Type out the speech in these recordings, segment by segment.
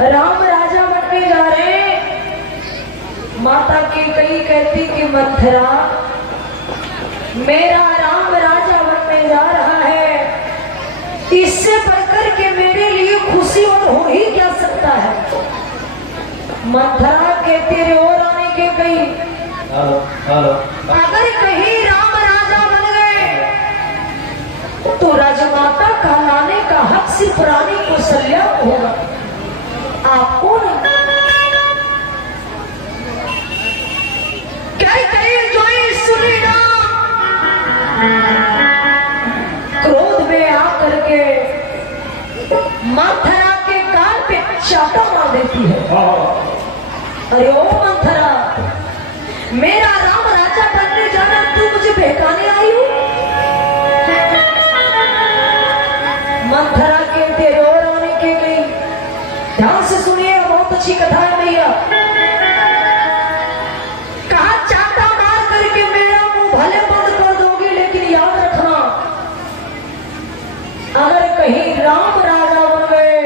राम राजा बनने जा रहे हैं। माता कैकेयी कहती कि मंथरा, मेरा राम राजा बनने जा रहा है, इससे बढ़कर के मेरे लिए खुशी और हो ही क्या सकता है। मंथरा कहती रे और रानी कैकेयी, अगर कहीं राम राजा बन गए तो राजमाता कहलाने का हक सिर्फ रानी कौशल्या को होगा, आपको नहीं। कैकेयी जो सुनी ना, क्रोध में आकर के मंथरा के गाल पे चाटा मार देती है। अरे ओ मंथरा, मेरा राम राजा बनने जाना, तू मुझे बहकाने आई हो। मंथरा के तेरे और आने के गई। ध्यान से सुनिए, बहुत अच्छी कथा है भैया। कहा चाटा मार करके मेरा मुंह भले बंद कर दोगी, लेकिन याद रखना, अगर कहीं राम राजा बन गए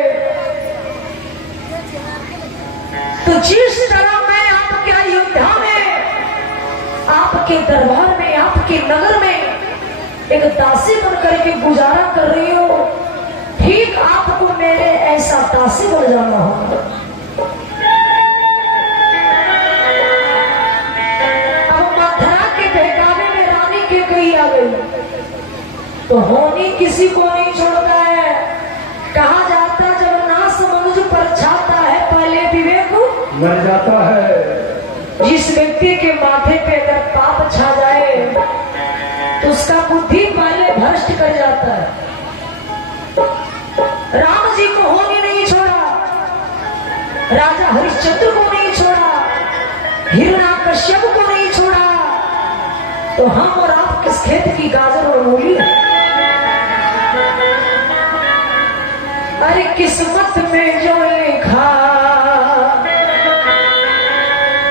तो जिस तरह मैं आपके अयोध्या में, आपके दरबार में, आपके नगर में एक दासी बनकर के गुजारा कर रही हो, ठीक आपको मेरे ऐसा दासी बन जाना होगा। अब मथुरा के बहकावे में रानी कैकेयी आ गई तो होनी किसी को नहीं छोड़ता है। कहा जाता जब ना समझ पर छाता है, पहले विवेक मर जाता है। जिस व्यक्ति के माथे पे अगर पाप छा जाए तो उसका बुद्धि पहले भ्रष्ट कर जाता है। राम जी को होनी नहीं छोड़ा, राजा हरिश्चंद्र को नहीं छोड़ा, हिरण्याकश्यप को नहीं छोड़ा, तो हम और आप किस खेत की गाजर और मूली है। अरे किस्मत में जो लिखा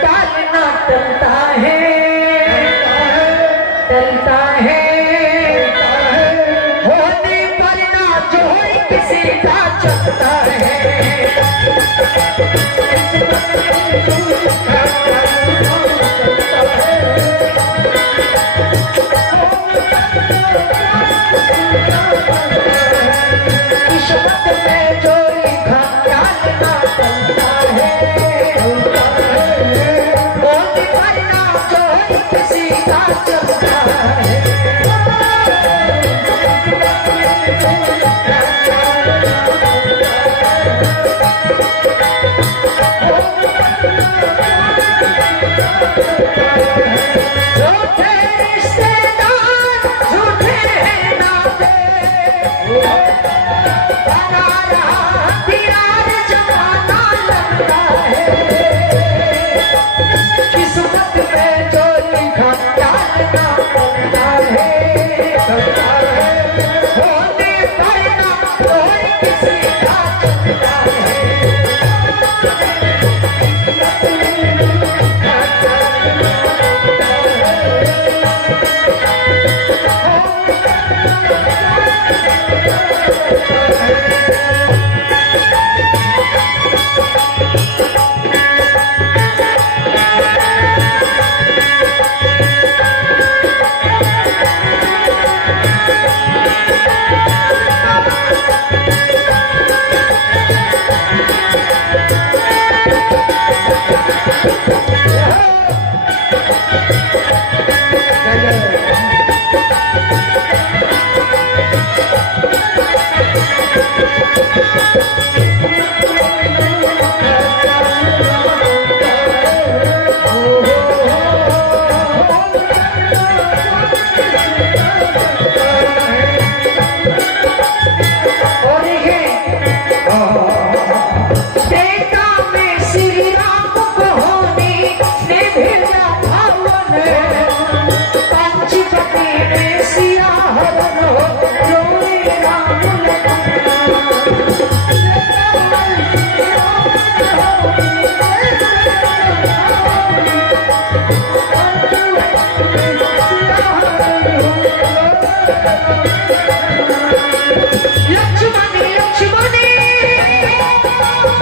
टालना टलता है, टलता है, होने पर ना जो किसी का चलता है। किस्मत में जो लिखा टालना टलता है, होने पर ना जो किसी का चलता है। झूठे रिश्तेदार, झूठे नाते, बना रहा हथियार जमाना लगता है। किस्मत में जो लिखा टालना पड़ता है, होने पर ना कोई किसी का चलता है।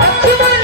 लक्ष्मण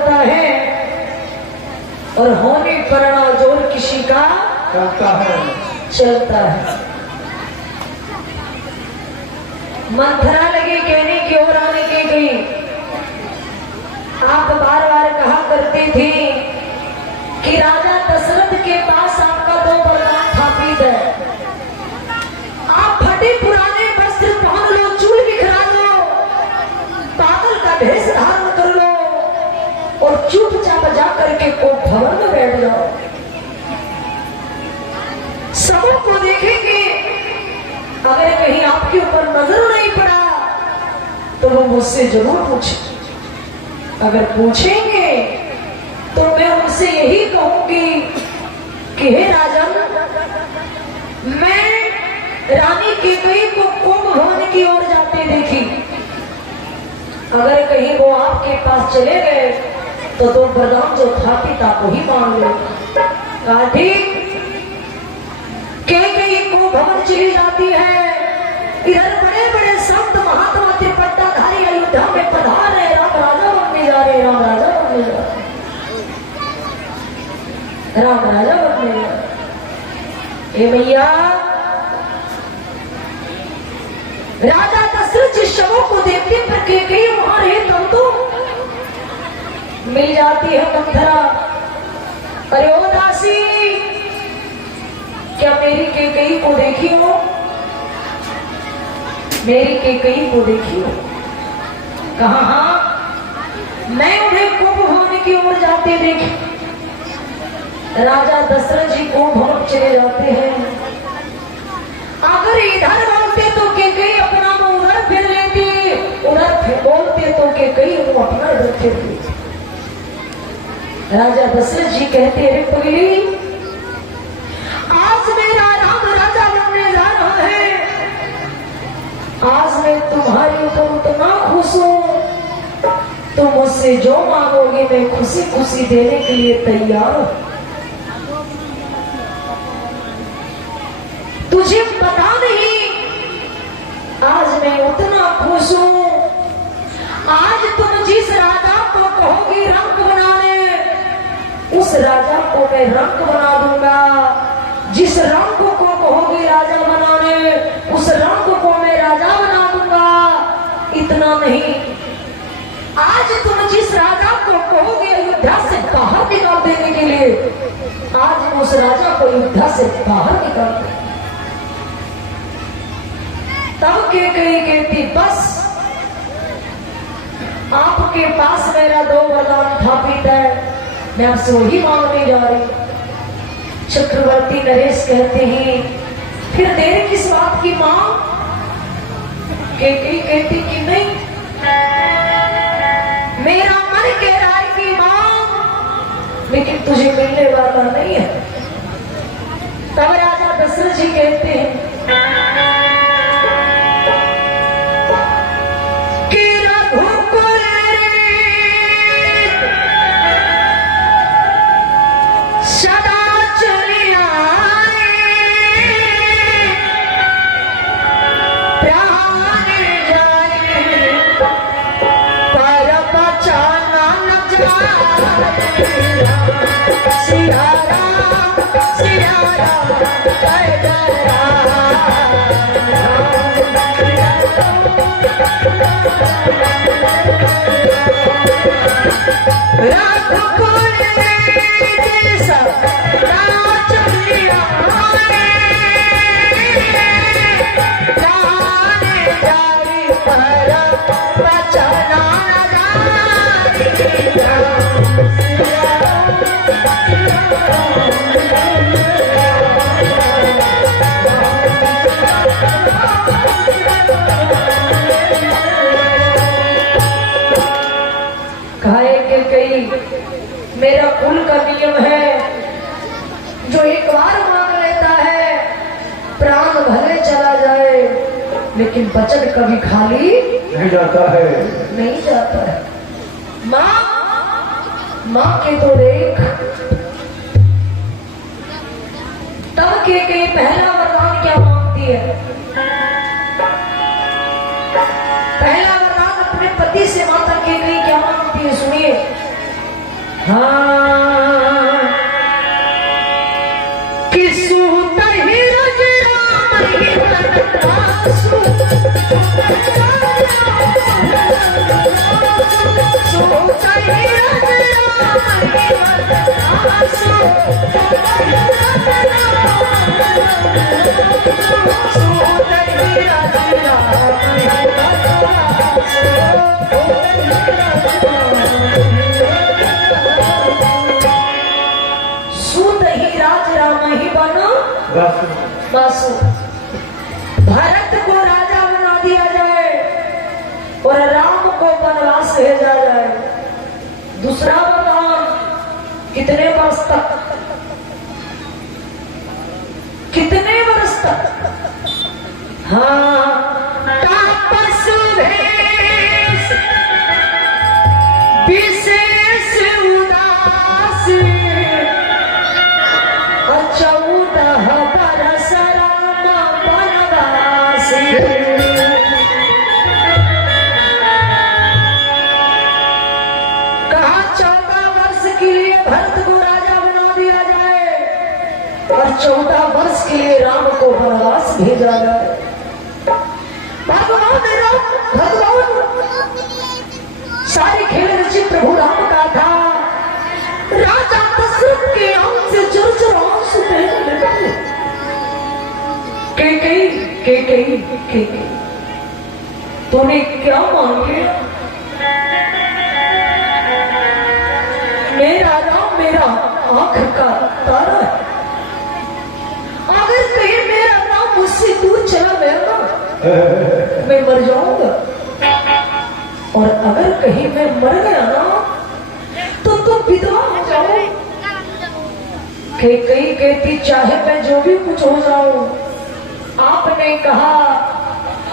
करता है और होने करना जोर किसी का चलता है। मंथरा लगी कहने की ओर आने की गई। आप बार बार कहा करती थी कि राजा दशरथ के पास आपका 2 वरदान स्थापित है। आप फटे पुराने वस्त्र पहन लो, चूल बिखरा लो, पागल का भेष धारण कर लो और चुपचाप जा करके कोप भवन में बैठ जाओ। सबों को देखेंगे, अगर कहीं आपके ऊपर नजर नहीं पड़ा तो वो मुझसे जरूर पूछे। अगर पूछेंगे तो मैं उनसे यही कहूंगी कि हे राजन, मैं रानी कैकेयी को कुंभ भवन की ओर जाते देखी। अगर कहीं वो आपके पास चले गए तो 2 वरदान जो था पिता को ही मांग लो। कहा ठीक, कैकेयी को भवन चली जाती है। इधर बड़े बड़े संत महात्मा त्रिपट्टाधारी अयोध्या में पधार रहे, राम राजा बनने जा रहे, राम राजा बनने जा रहे, राम राजा बनने जा रहे। ए भैया, राजा दशरथ जिस शवों को देखते पर कैकेयी वहां रहे तब तो मिल जाती है मंथरा। अरे ओ दासी, क्या मेरी कैकेयी को देखी हो? मेरी कैकेयी को देखी हो? कहा हाँ, मैं उन्हें कुंभ भवन की ओर जाते देखी। राजा दशरथ जी कुंभ भवन चले जाते हैं। अगर इधर बोलते तो कैकेयी अपना मुंह उधर फेर लेती, उधर बोलते तो कैकेयी मुंह अपना इधर फेर लेती। राजा दशरथ जी कहते, अरे पगली, आज मेरा राम राजा बनने जा रहा है। आज मैं तुम्हारे ऊपर उतना खुश हूं, तुम मुझसे जो मांगोगे मैं खुशी खुशी देने के लिए तैयार हूं। तुझे पता नहीं आज मैं उतना खुश हूं। आज तुम जिस राजा को कहोगी रंग बनाने, उस राजा को मैं रंग बना दूंगा। जिस रंग को कहोगे राजा बनाने, उस रंग को मैं राजा बना दूंगा। इतना नहीं, आज तुम जिस राजा को कहोगे अयोध्या से बाहर निकाल देने के लिए, आज उस राजा को अयोध्या से बाहर निकाल दे। तब कैकेयी कहती, बस आपके पास मेरा 2 वरदान स्थापित है, मैं आपसे वही मांगने जा रही। चक्रवर्ती नरेश कहते हैं, फिर देर किस बात की मांग? कैकेयी कहती कि नहीं, मेरा मन कह रहा है कि मांग, लेकिन तुझे मिलने वाला नहीं है। तब राजा दशरथ जी कहते हैं कि रघुकुल सदा चली आए, प्राण जाए पर बचाना न जाए। सिया राम जय जय राम। रघुकुल मेरा कुल का नियम है, जो एक बार मांग लेता है प्राण भले चला जाए, लेकिन बचन कभी खाली नहीं जाता है, नहीं जाता है। माँ माँ के तो देख। तब के पहला वरदान क्या मांगती है? पहला वरदान अपने पति से माता के क्या मांगती है? सुनिए, हाँ किसु तही रज राम ही बनवासु सो तही रज राम ही बनवासु वासु भारत को राजा बना दिया जाए और राम को वनवास भेजा जाए। दूसरा वरदान कितने वर्ष तक, कितने वर्ष तक? हाँ तापस भेष विशेष उदास 14 बरस राम वनवासी। कहा 14 वर्ष के लिए भरत को राजा बना दिया जाए और 14 वर्ष के लिए राम को वनवास भेजा जाए। भगवान सारे खेल रचित प्रभु राम का था। राजा दशरथ के आंख से चरचर आंसू बहने लगे। के तूने क्या मांगे? मेरा राम मेरा आंख का तारा है। अगर कहीं मेरा नाम मुझसे दूर चला गया ना मैं मर जाऊंगा, और अगर कहीं मैं मर गया ना तो तुम विधवा हो जाओ। कई कहती चाहे मैं जो भी कुछ हो जाऊं, आपने कहा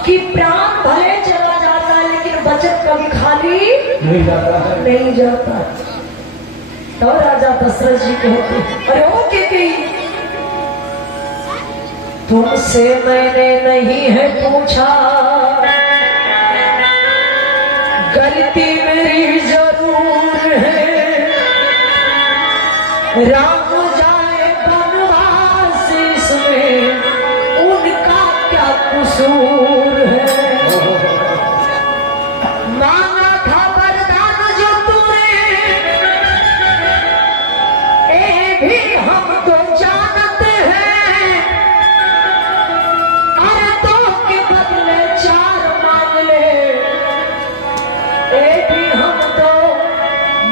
कि प्राण भले चला जाता है लेकिन बचत कभी खाली नहीं जाता। तो राजा दशरथ जी कहते अरे ओ के तुमसे मैंने नहीं है पूछा, गलती मेरी जरूर है। राम जाए वनवास इसमें उनका क्या कसूर है? मांगा था वरदान जो तूने ए भी हम तो जानते हैं। अरे 2 के बदले 4 मांग ले ए भी हम तो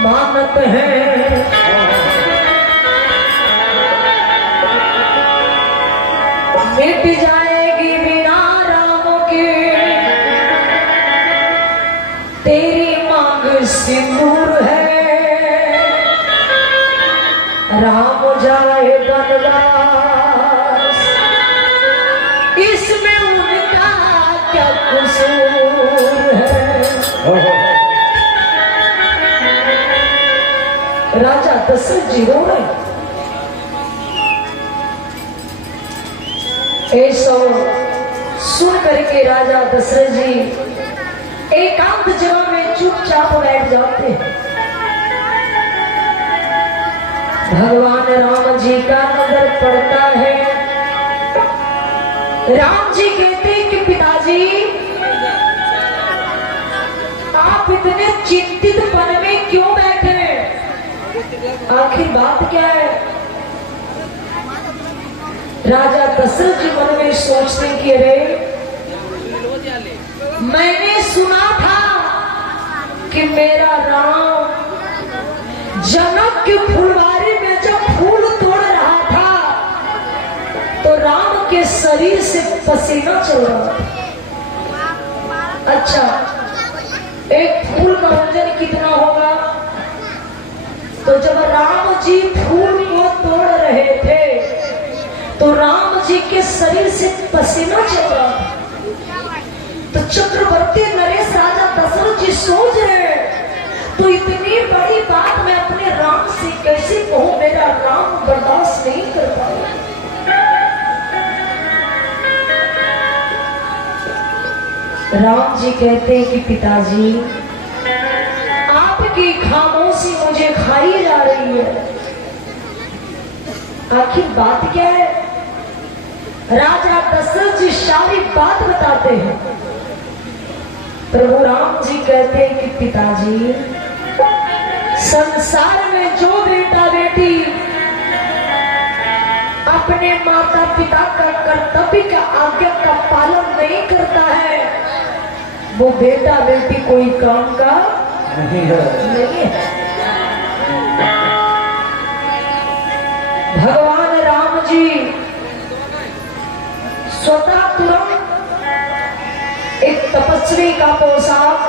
मानते हैं। मिट जाएगी बिना राम के तेरी मांग सिंदूर है। राम जाए वनवास इसमें उनका क्या कसूर है? राजा दशरथ जी रो रहे। ऐसा सुन करके राजा दशरथ जी एकांत जगह में चुपचाप बैठ जाते हैं। भगवान राम जी का नजर पड़ता है। राम जी कहते कि पिताजी आप इतने चिंतित पन में क्यों बैठे? आखिर बात क्या है? राजा दशरथ जी मन में सोचते कि अरे मैंने सुना था कि मेरा राम जनक की फुलवारी में जब फूल तोड़ रहा था तो राम के शरीर से पसीना चल रहा था। अच्छा, एक फूल का वजन कितना होगा? तो जब राम जी फूल को तोड़ रहे थे तो राम जी के शरीर से पसीना चल रहा था। तो चक्रवर्ती नरेश राजा दशरथ जी सोच रहे तो इतनी बड़ी बात मैं अपने राम से कैसे कहूं? मेरा राम बर्दाश्त नहीं कर पाया। राम जी कहते हैं कि पिताजी आपकी खामोश सी मुझे खाई जा रही है। आखिर बात क्या है? राजा दशरथ जी सारी बात बताते हैं। प्रभु राम जी कहते हैं कि पिताजी, संसार में जो बेटा बेटी अपने माता पिता का कर्तव्य का आज्ञा का पालन नहीं करता है, वो बेटा बेटी कोई काम का नहीं है। भगवान राम जी स्वतः तुरंत एक तपस्वी का पोशाक,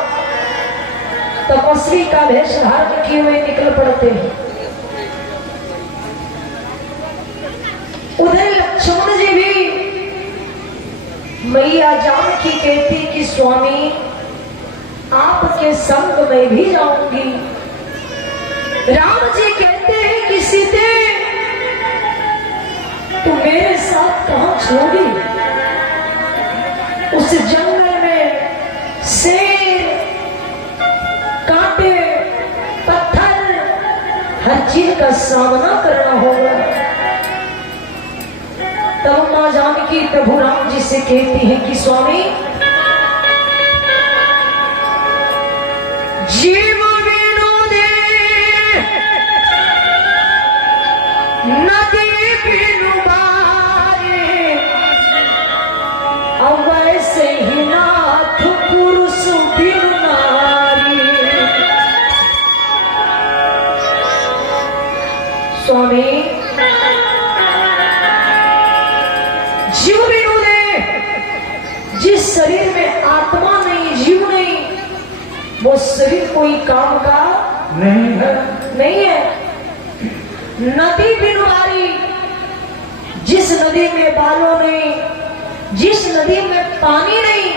तपस्वी का वेश धारण किए हुए निकल पड़ते हैं। उधर लक्ष्मण जी भी मैया जानकी कहती कि स्वामी, आपके संग में भी जाऊंगी। राम जी कहते हैं कि सीते, तू मेरे साथ कहां छोड़ी? उस जंगल में शेर, कांटे, पत्थर, हर चीज का सामना करना होगा। तब मां जानकी प्रभु राम जी से कहती है कि स्वामी, जीव बिनु दे नदी बिनु बारे, अब वैसे ही नाथ पुरुष बिनु नारी। स्वामी, जीव बिनु दे, जिस शरीर में आत्मा नहीं, जीव नहीं, वो शरीर कोई काम का नहीं है, नहीं है। नदी बिनुआरी, जिस नदी में बालों नहीं, जिस नदी में पानी नहीं,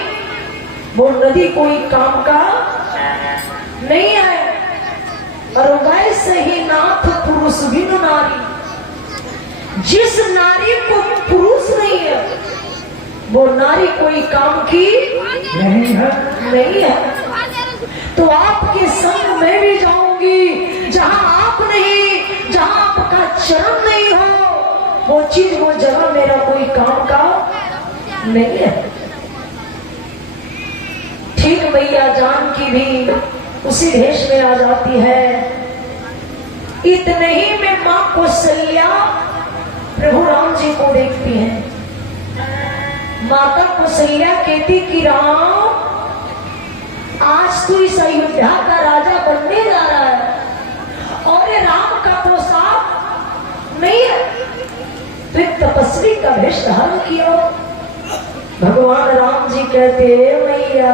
वो नदी कोई काम का नहीं है। और वैसे ही नाथ पुरुष बिनु नारी, जिस नारी को पुरुष नहीं है, वो नारी कोई काम की नहीं है, नहीं है। तो आपके संग मैं भी जाऊंगी। जहां आप नहीं, जहां आपका चरण नहीं हो, वो चीज, वो जगह मेरा कोई काम का नहीं है। ठीक मैया जानकी भी उसी भेष में आ जाती है। इतने ही में मां कौशल्या प्रभु राम जी को देखती हैं। माता कौशल्या कहती कि राम, आज तू इस अयोध्या का राजा बनने जा रहा है और ये राम का पोशाक नहीं है, तो एक तपस्वी का वेश धारण किया। भगवान राम जी कहते हैं, मैया,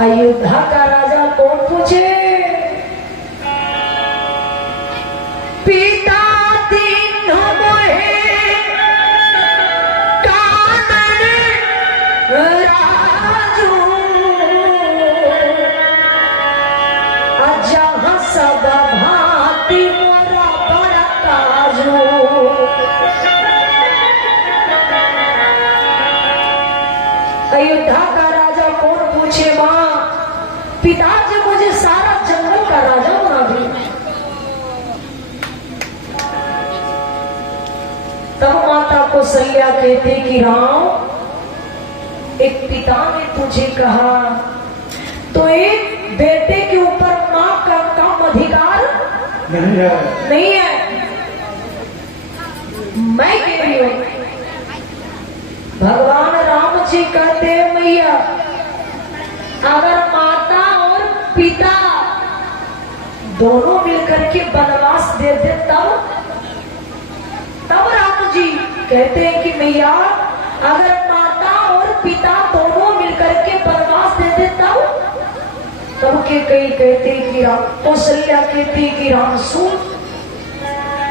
अयोध्या का राजा कौन पूछे? पिता तीन मोहे कानन राजू, जहां सदा भांति मोरा बड़ा काजू। अयोध्या का राजा कौन पूछे? मां, पिताजी मुझे सारा जंगल का राजा बना दिया। तब माता कौशल्या कहते कि राम, एक पिता ने तुझे कहा, तो एक बेटे के ऊपर मां का कम अधिकार नहीं है, नहीं है। मैं कह रही हूं, भगवान राम जी कहते हैं, मैया, अगर माता और पिता दोनों मिलकर के वनवास दे दे, तब राम जी कहते हैं कि मैया, अगर माता और पिता दोनों मिलकर के वनवास दे दे, तब के कई कहते कि राम, कौशल्या कहती कि राम सुन,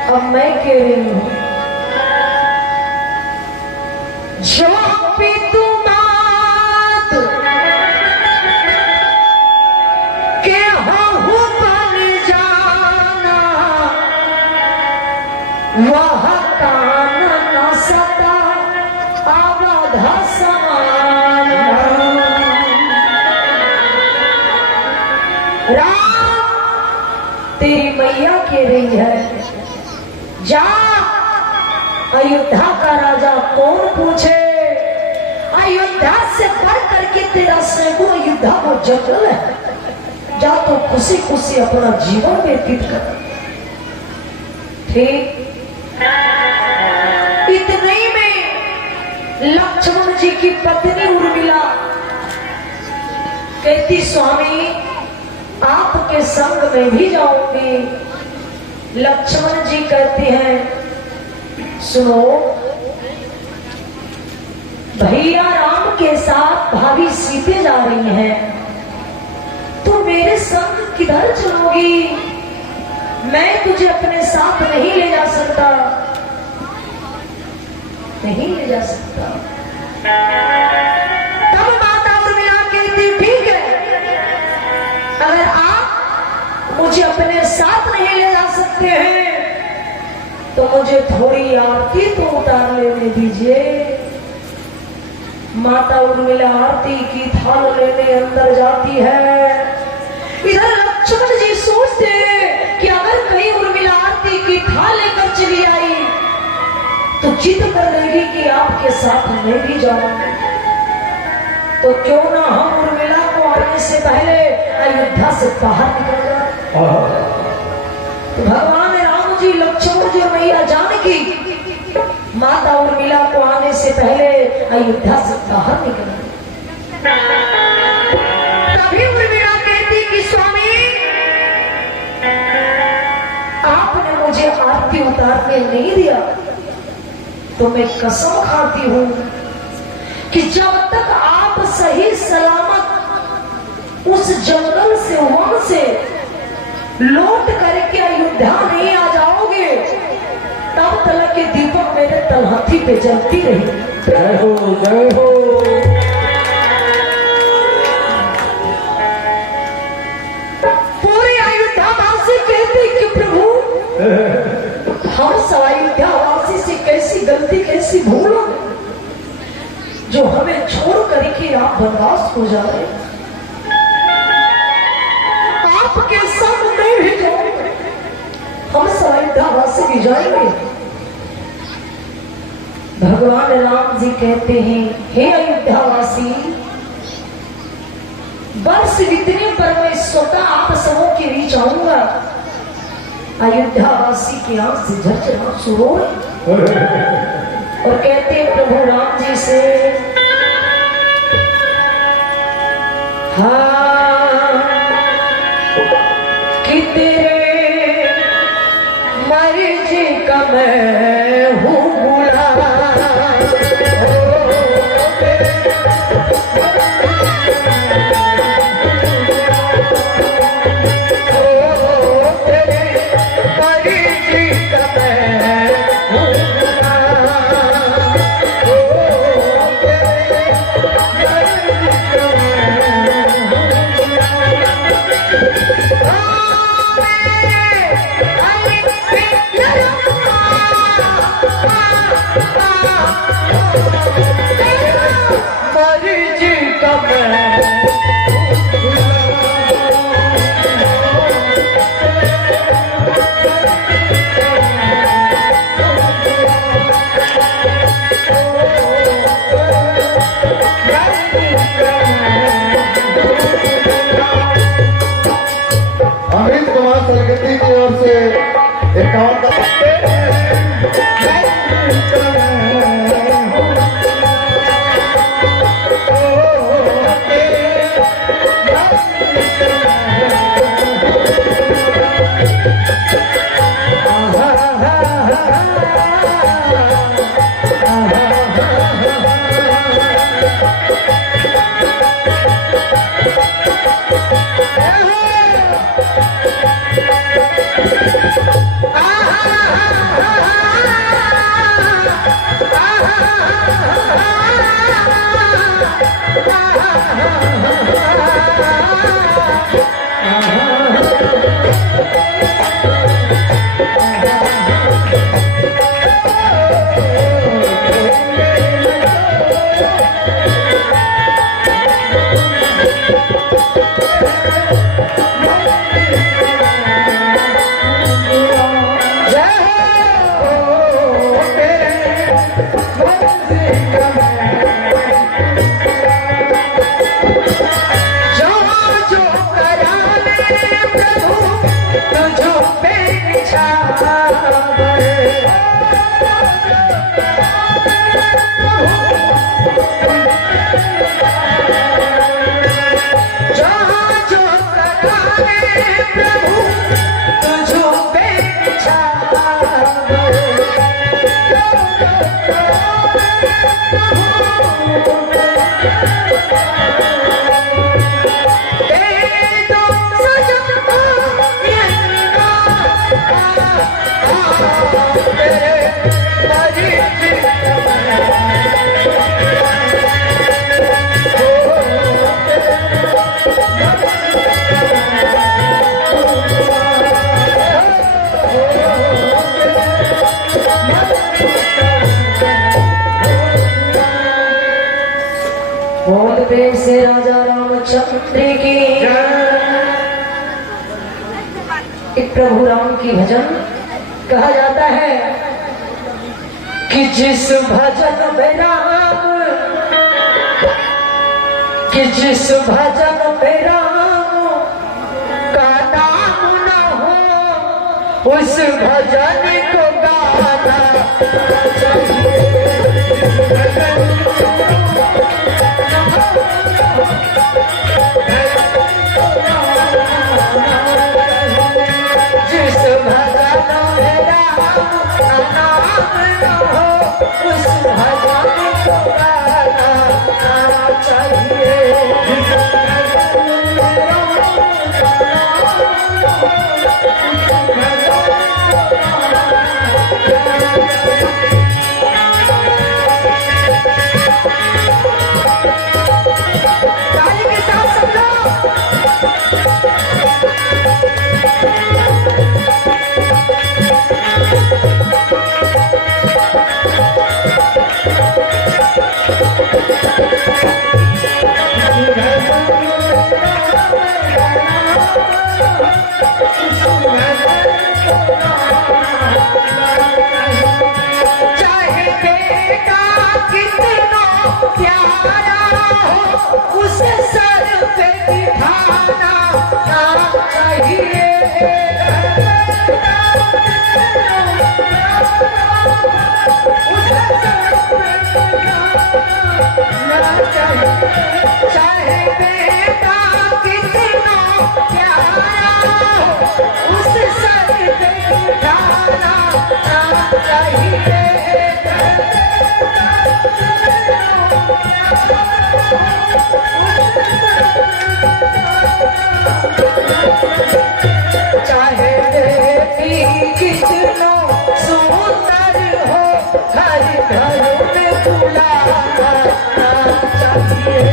अब मैं कह रही हूं, जो पितु मात के हो बन जाना, वह कानन सदा अवध समान। राम तेरी मैया कह रही है, जा अयोध्या का राजा कौन पूछे, अयोध्या से बढ़ करके तेरा सैकड़ों अयोध्या को जंगल है, जा तो खुशी खुशी अपना जीवन व्यतीत कर। ठीक इतने ही में लक्ष्मण जी की पत्नी उर्मिला कहती, स्वामी आपके संग में भी जाऊंगी। लक्ष्मण जी कहते हैं, सुनो, भैया राम के साथ भाभी सीते जा रही हैं, तो मेरे संग किधर चलोगी? मैं तुझे अपने साथ नहीं ले जा सकता, नहीं ले जा सकता। तब माता उर्मिला कहती, ठीक है, अगर आप मुझे अपने साथ नहीं ले जा सकते हैं तो मुझे थोड़ी आरती तो उतार लेने दीजिए। माता उर्मिला आरती की थाल लेने अंदर जाती है। इधर लक्ष्मण जी सोचते हैं कि अगर कहीं उर्मिला आरती की थाल लेकर चली आई तो जिद कर देगी कि आपके साथ मैं भी जाऊंगी, तो क्यों ना हम उर्मिला को आने से पहले अयोध्या से बाहर निकल जाए। तो भगवान राम जी, लक्ष्मण जी, मैया जानकी माता उर्मिला को आने से पहले अयोध्या से बाहर निकल गए। तभी उर्मिला कहती कि स्वामी आपने मुझे आरती उतारने नहीं दिया, तो मैं कसम खाती हूं कि जब तक आप सही सलामत उस जंगल से, वहां से लौट करके अयोध्या नहीं आ जाओगे, तब तक के दीपक मेरे तलहथी पे जलती रही। जय हो, जय हो। पूरे अयोध्यावासी कहते कि प्रभु हम सब अयोध्यावासी से कैसी गलती, कैसी भूल जो हमें छोड़ करके आप बनवास हो जा रहे, आपके संग नहीं भी जाएंगे, हम सब अयोध्यावासी भी जाएंगे। भगवान राम जी कहते हैं, हे अयोध्यावासी, वर्ष बीतने पर मैं स्वतः आप सबों के बीच आऊंगा। अयोध्यावासी की आंख से झरझर आंसू रो और कहते प्रभु राम जी से, हाँ कि तेरे मर्जी का मैं हूँ गुलाम, अमित कुमार सरगती की ओर से 51 का प्रेम से राजा रामचंद्र की एक प्रभु राम की भजन कहा जाता है कि जिस भजन में राम, कि जिस भजन में राम का नाम न हो उस भजन को गाना चाहिए। जिस भजन में राम का नाम न हो उस भजन को गाना चाहिए। चाहे बेटा कितना प्यारा हो उसे सर पे बिठाना चाहिए। चाहे बेटा कितना प्यारा हो उसे सर पे बिठाना चाहिए। चाहे बेटी कितना सुंदर हो घर घर में बुलाना चाहिए।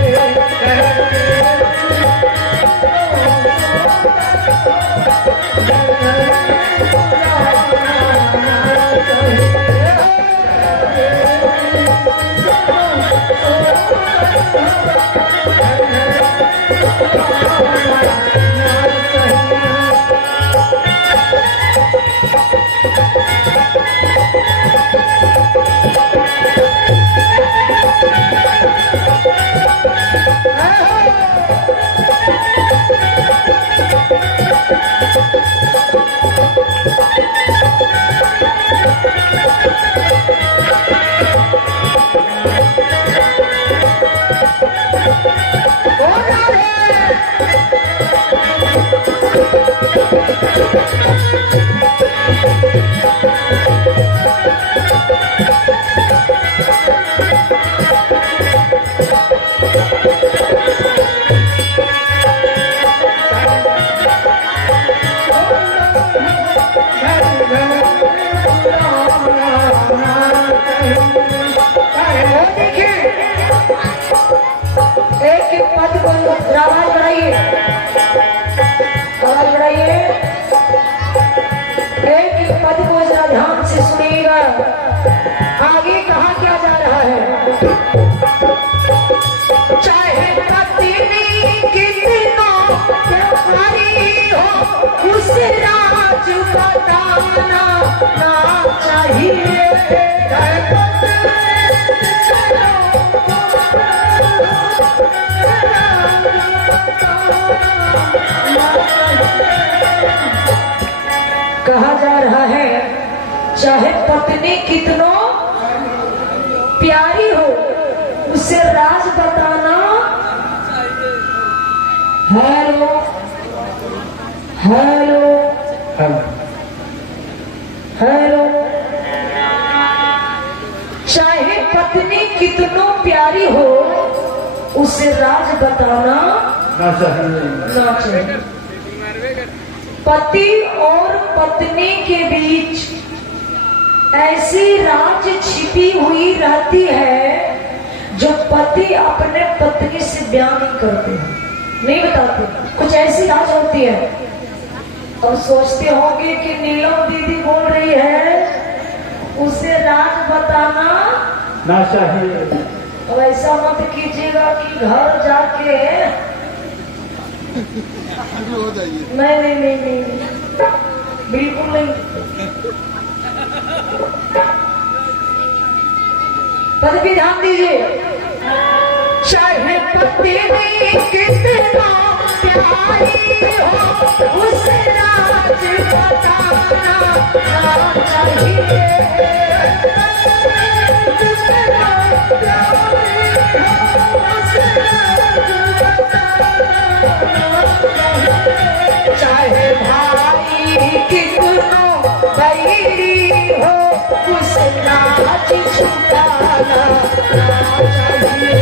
एक पद को आवाज बढ़ाइए, आवाज बढ़ाइए। एक पद को जरा ध्यान से सुनिएगा, आगे कहा क्या जा रहा है। चाहे पत्नी कितना प्यारी हो उसे राज बताना ना चाहिए। कहा जा रहा है चाहे पत्नी कितनो प्यारी हो उसे राज बताना। Hello hello hello. चाहे पत्नी कितनो प्यारी हो उसे राज बताना ना चाहिए। पति और पत्नी के बीच ऐसी राज छिपी हुई रहती है जो पति अपने पत्नी से बयान नहीं करते हैं, नहीं बताते। कुछ ऐसी राज होती है। और सोचते होंगे कि नीलम दीदी बोल रही है उसे राज बताना ना चाहिए। अब ऐसा मत कीजिएगा कि घर जाके हो जाइए। नहीं नहीं नहीं नहीं, बिल्कुल नहीं। पद पे ध्यान दीजिए। चाहे पति कितना प्यारी हो उसे राज बताना ना चाहिए। चाहे भाई कितनो बैरी हो उस नाच छुपाना ना चाहिए।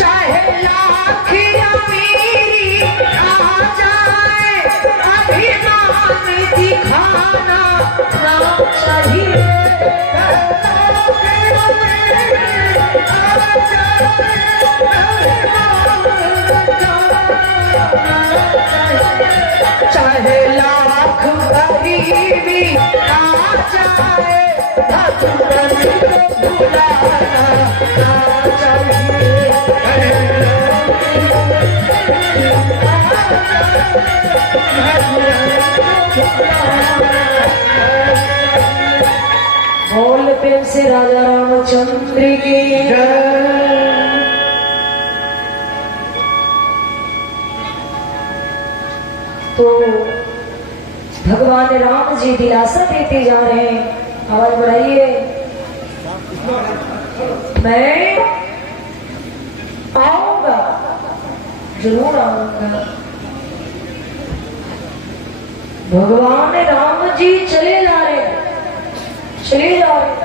चाहे लाख गरीबी आ जाए भगवान को भुलाना ना चाहिए। बोल पे से राजा रामचंद्र की जय। तो भगवान राम जी दिलासा देते जा रहे हैं। आवाज बढ़ाइए। मैं आऊंगा, जरूर आऊंगा। भगवान राम जी चले जा रहे, चले जा रहे।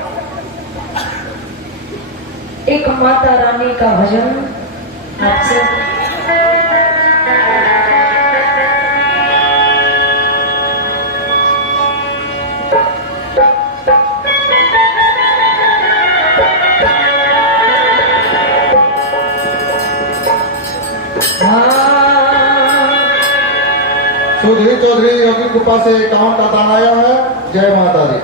एक माता रानी का भजन आपसे। सुधीर चौधरी योगी कृपा से 51 का दान आया है। जय माता दी।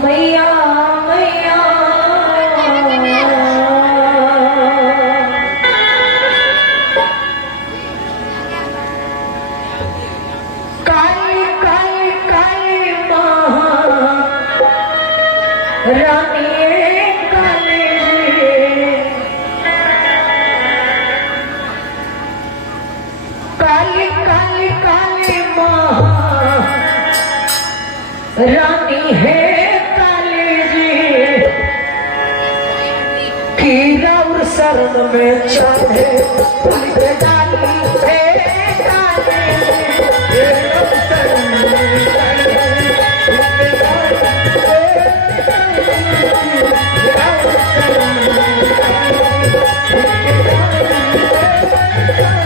मैया मैया काली काली काली माँ रानी काली काली काली काली माँ रानी है काली जी कीड़ा और शरण में चढ़े फूल के डाली है काली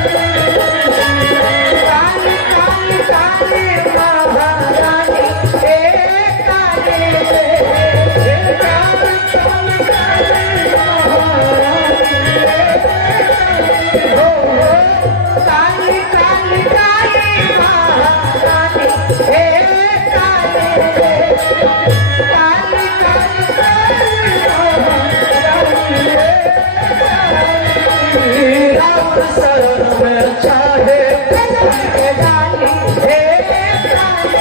हेलो शरण में चढ़े फूल के डाली हे काली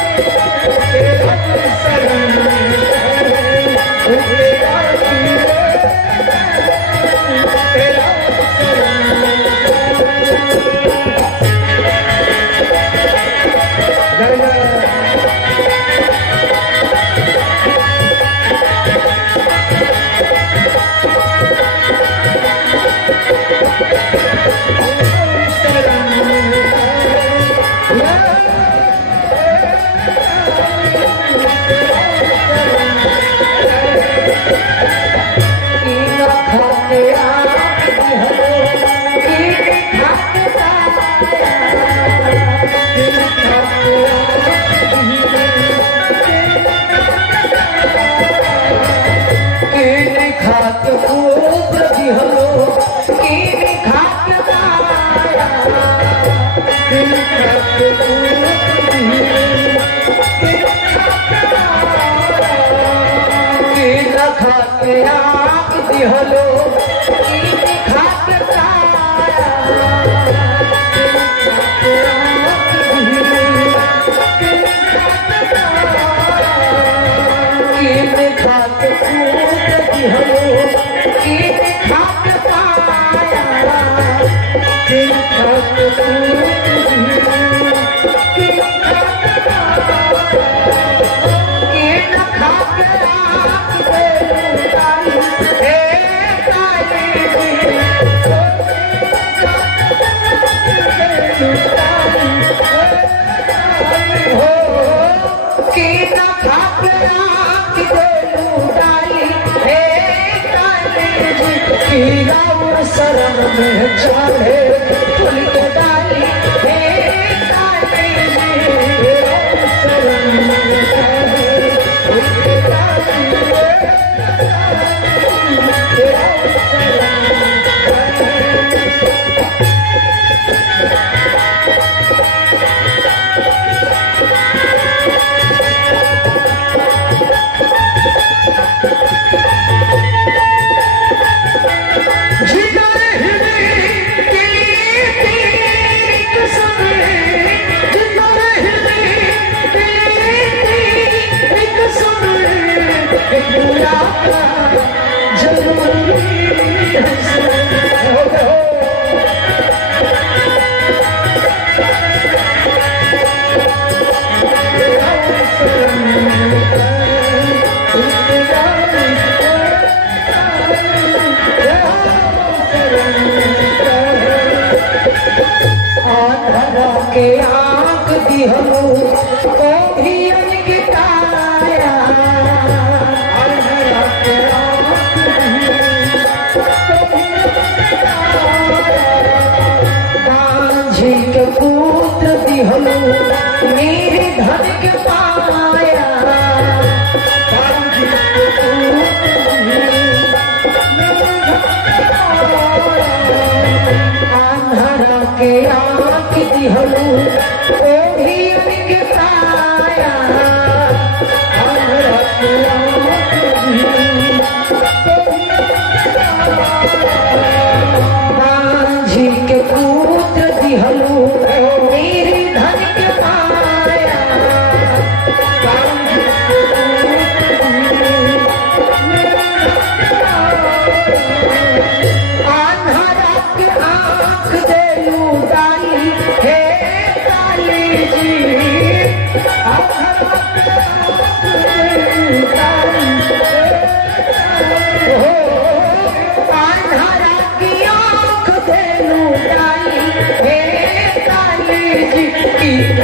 शरण में चढ़े फूल के डाली के आँख दिहलो को भी अनगिताया के बांझी के पुत्र दिहलो मेरे धन के पाया बांझी के पुत्र के आँख दिहलो ओ भी उनके पाया बांझी के पुत्र दिहलो मेरे धन के पाया बांझी के पुत्र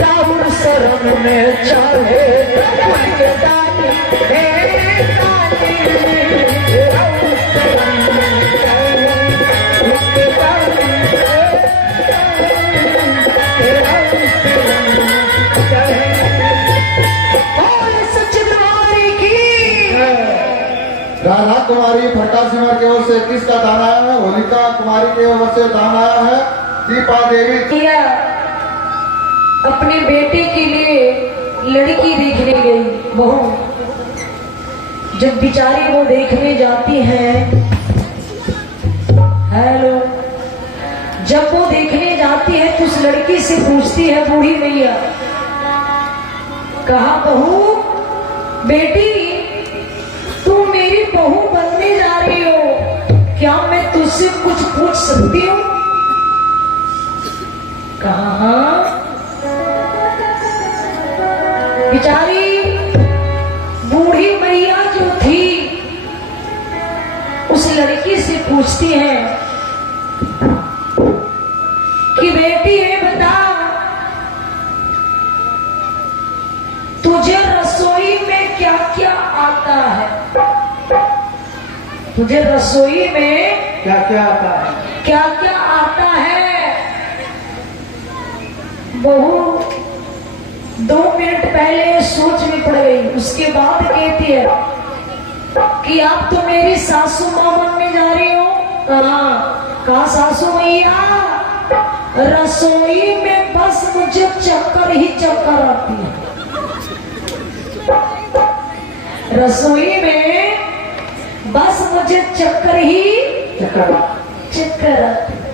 राहुल शरण में चले उनके दानी राहुल शरण में चले उनके दानी राहुल शरण में चले। और सचिद्वारी की राधा कुमारी फटा सिमर की ओर से 21 का दान आया है। होलिका कुमारी की ओर से दान आया है। दीपा देवी किया अपने बेटे के लिए लड़की देखने गई बहू। जब बिचारी वो देखने जाती है, हेलो, जब वो देखने जाती है तो उस लड़की से पूछती है बूढ़ी मैया, कहा बहू बेटी तू मेरी बहू बनने जा रही हो, क्या मैं तुझसे कुछ पूछ सकती हूँ? कहा बिचारी बूढ़ी मैया जो थी उस लड़की से पूछती है कि बेटी ये बता तुझे रसोई में क्या क्या आता है? तुझे रसोई में क्या क्या आता है? क्या क्या आता है? बहू 2 मिनट पहले सोच में पड़ गई, उसके बाद कहती है कि आप तो मेरी सासू माँ बनने जा रही हो। कहा सासू मैया रसोई में बस मुझे चक्कर ही चक्कर आती है, रसोई में बस मुझे चक्कर ही चक्कर आती है।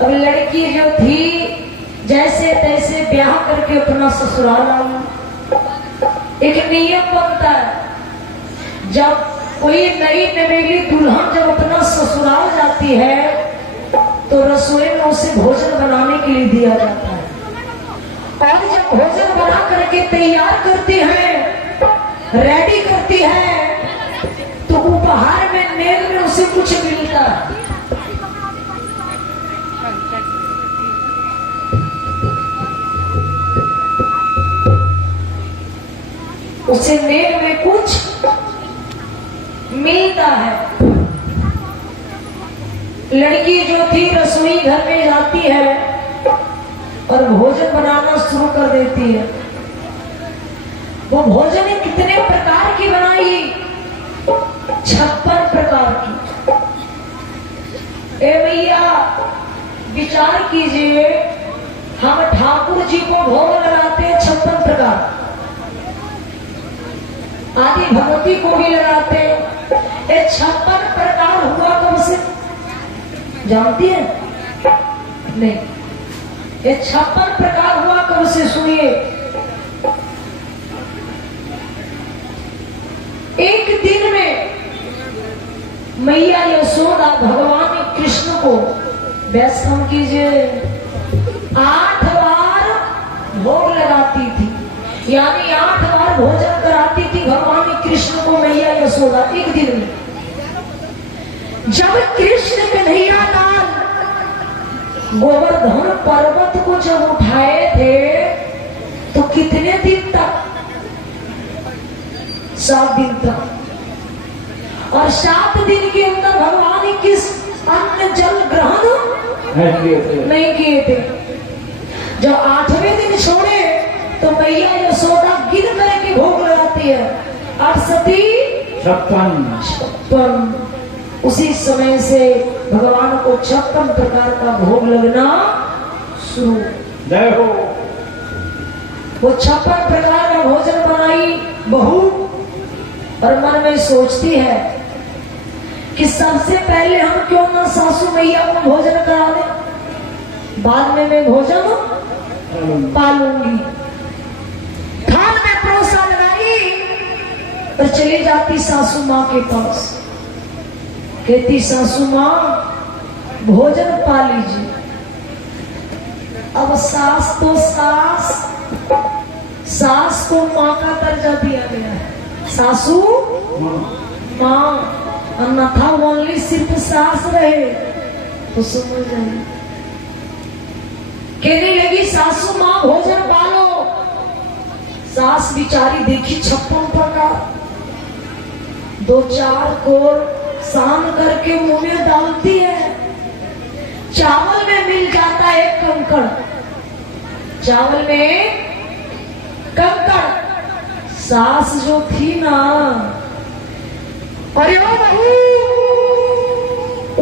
अब लड़की जो थी जैसे तैसे ब्याह करके अपना ससुराल आई। एक नियम बनता है जब कोई नई नवेली दुल्हन जब अपना ससुराल जाती है तो रसोई में उसे भोजन बनाने के लिए दिया जाता है। और जब भोजन बना करके तैयार करती है, रेडी करती है, तो उपहार में मेल में उसे कुछ मिलता है। उसे मेल में कुछ मिलता है। लड़की जो थी रसोई घर में जाती है और भोजन बनाना शुरू कर देती है। वो भोजन कितने प्रकार की बनाई? 56 प्रकार की। ए भैया विचार कीजिए, हम ठाकुर जी को भोग लगाते हैं 56 प्रकार, आदि भगवती को भी लगाते हैं। ये 56 प्रकार हुआ कब से जानती है? नहीं, ये 56 प्रकार हुआ कब से? सुनिए, एक दिन में मैया यशोदा भगवान कृष्ण को वैष्णव कीजिए 8 बार भोग लगाती थी, यानी 8 बार भोजन कराती थी भगवान कृष्ण को मैया यशोदा एक दिन में। जब कृष्ण कन्हैया लाल गोवर्धन पर्वत को जब उठाए थे तो कितने दिन तक? 7 दिन तक। और 7 दिन के अंदर भगवान किस अन्न जल ग्रहण नहीं किए थे। जब 8वें दिन छोड़े तो मैया यशोदा गिन करके भोग लगाती है 56। उसी समय से भगवान को 56 प्रकार का भोग लगना शुरू। वो 56 प्रकार का भोजन बनाई बहू और मन में सोचती है कि सबसे पहले हम क्यों ना सासू मैया को भोजन करा दें, बाद में मैं भोजन पालूंगी। थाल में परोसा लगाई और चली जाती सासू माँ के पास, कहती सासू माँ भोजन पा लीजिए। अब सास तो सास को माँ का दर्जा दिया गया है, सासू माँ, अन्यथा ओनली सिर्फ सास रहे तो समझ जाए। कहने लगी सासू माँ भोजन पालो। सास बिचारी देखी 56 प्रकार, 2-4 कोर सान करके मुंह में डालती है। चावल में मिल जाता है कंकड़, चावल में कंकड़। सास जो थी ना, अरे ओ बहू,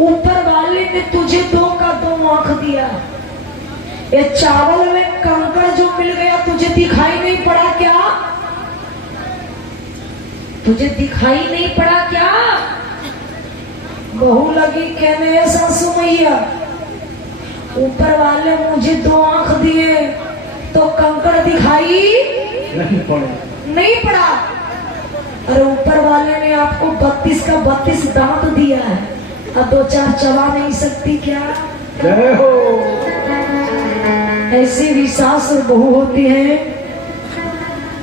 ऊपर वाले ने तुझे 2 का 2 आंख दिया, ये चावल में कंकड़ जो मिल गया तुझे दिखाई नहीं पड़ा क्या? तुझे दिखाई नहीं पड़ा क्या? बहू लगी कहने सासू मैया, ऊपर वाले मुझे 2 आंख दिए तो कंकड़ दिखाई नहीं पड़ा। अरे ऊपर वाले ने आपको 32 का 32 दांत दिया है, अब 2-4 चबा नहीं सकती क्या? जय हो। ऐसी भी सास और बहू होती है।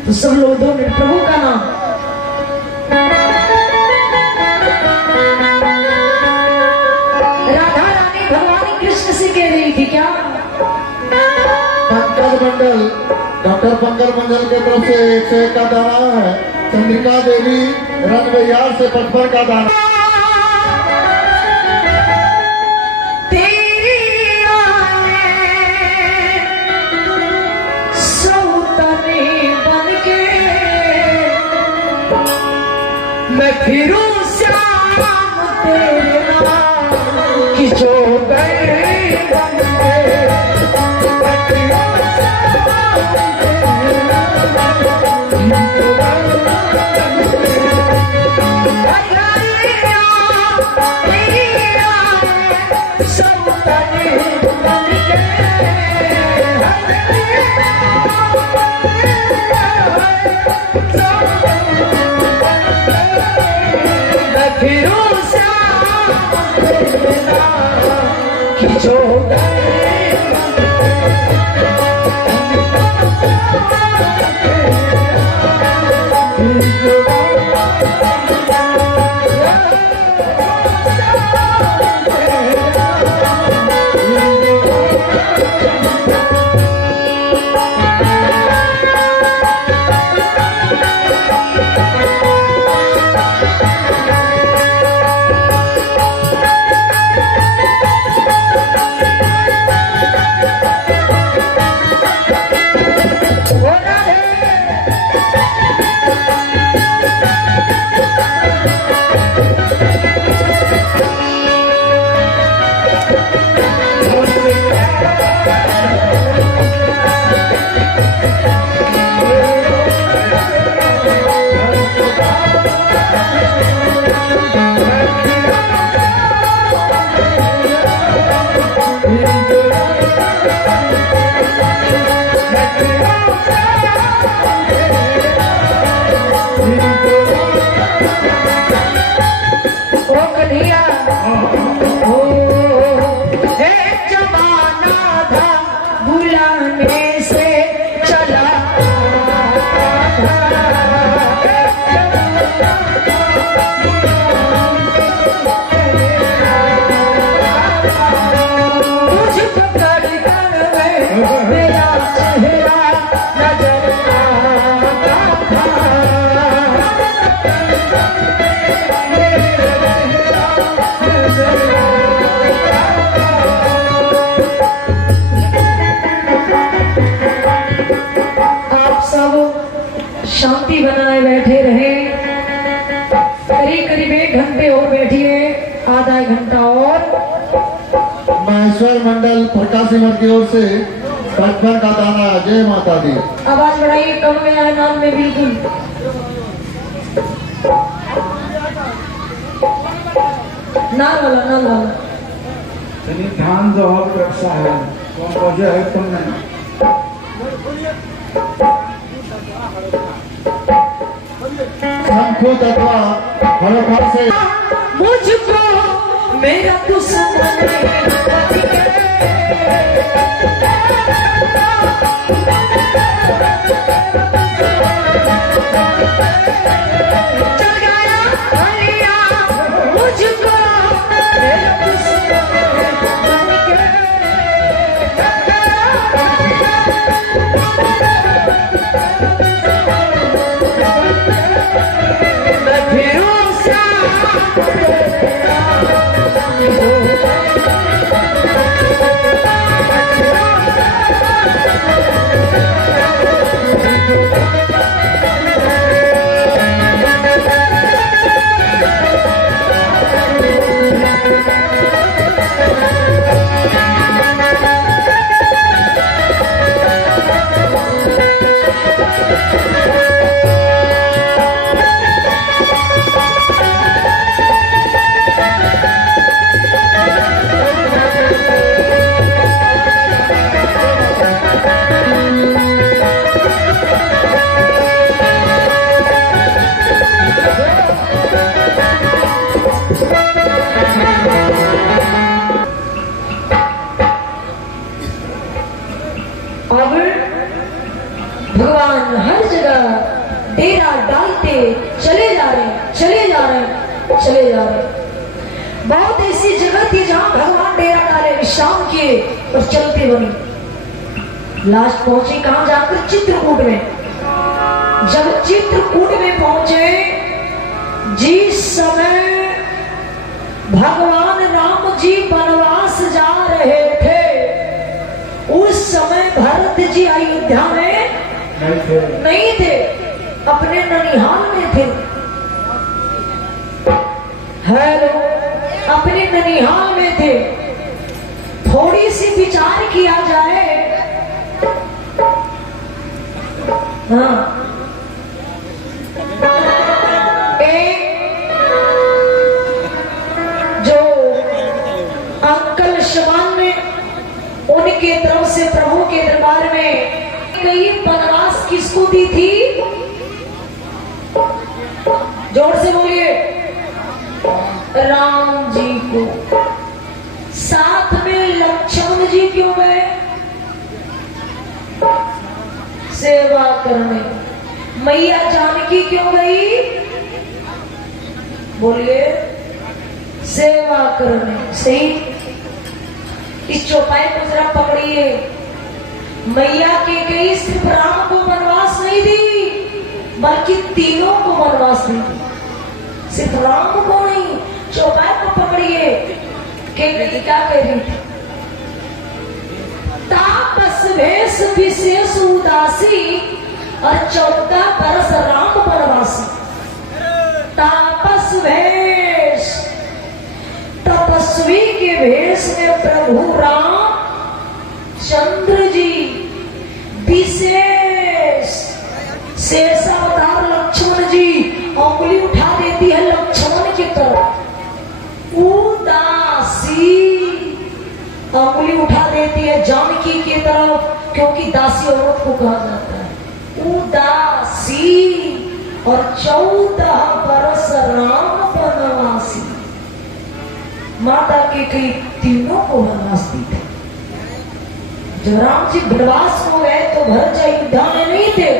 तो सब लोग 2 मिनट प्रभु का नाम। राधा रानी भगवान कृष्ण से कह रही थी क्या? पंकज मंडल, डॉक्टर पंकज मंडल के तरफ से 101 का दाना है। चंद्रिका देवी रनवैयार से 55 का दाना। मैं फिरूं श्याम तेरे नाम की जो गए बन गए। सब तने बन फिरूं श्याम तेरे नाम की जो शांति बनाए बैठे रहे। करीब 1 घंटे और बैठिए, आधा घंटा और। महेश्वर मंडल प्रकाश सिमर की ओर से 55 का दाना। जय माता दी। आवाज बढ़ाइए, कम गया है नाम में बिल्कुल। नाल वाला ध्यान दो, रक्षा है कौन वजह है तुमने। शंखु तत्वा हर से मुझको मेरा दुश्मन चल गया हरिया, मुझको मेरा दुश्मन बन के चले जा रहे हैं, चले जा रहे हैं, चले जा रहे हैं। बहुत ऐसी जगह थी जहां भगवान डेरा डाले, विश्राम किए और चलते बनी। लास्ट पहुंचे कहां जाकर? चित्रकूट में। जब चित्रकूट में पहुंचे, जिस समय भगवान राम जी वनवास जा रहे थे, उस समय भरत जी अयोध्या में नहीं थे, अपने ननिहाल में थे। हेलो, अपने ननिहाल में थे। थोड़ी सी विचार किया जाए, हाँ, अंकल शबान ने उनके तरफ से प्रभु के दरबार में कई वनवास किसको दी थी? जोर से बोलिए, राम जी को। साथ में लक्ष्मण जी क्यों गए? सेवा करने। मैया जानकी क्यों गई? बोलिए, सेवा करने। सही। इस चौपाई को जरा पकड़िए। मैया के गई सिर्फ राम को वनवास नहीं दी, बल्कि तीनों को वनवास दी, सिर्फ राम को नहीं। चौपाई को पकड़िए। के गई क्या कह रही थी? तापस वेश विशेष उदासी और 14 बरस राम वनवासी। तापस वेश, तपस्वी के वेश में प्रभु राम चंद्र जी, विशेष शेष अवतार लक्ष्मण जी। उंगली उठा देती है लक्ष्मण की तरफ। उदासी, उंगली उठा देती है जानकी की तरफ, क्योंकि दासी औरत को कहा जाता है उदासी। और 14 बरस राम वनवासी। माता के कई तीनों को वनवास दी थे। जब राम जी वनवास हो गए तो भरत जी अयोध्या में नहीं थे।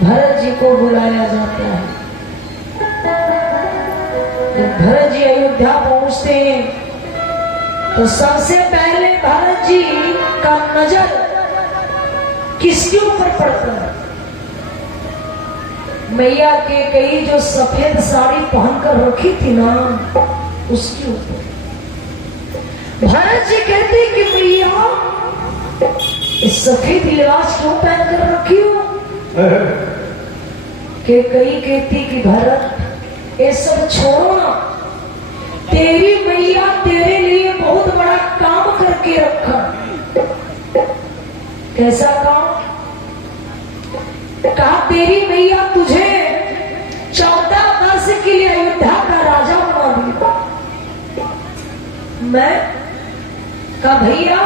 भरत जी को बुलाया जाता है। जब भरत जी अयोध्या पहुंचते हैं तो सबसे पहले भरत जी का नजर किसके ऊपर पड़ता है? मैया के कई जो सफेद साड़ी पहनकर रखी थी ना, उसके ऊपर। भरत जी कहते कि मैया इस सफेद लिबास क्यों पहन कर रखी हो? के कई कहती कि भरत ये सब छोड़ो ना, तेरी मैया तेरे लिए बहुत बड़ा काम करके रखा। कैसा काम? कहा तेरी मैया तुझे 14 वर्ष के लिए अयोध्या का राजा बना दिया। मैं कहा भैया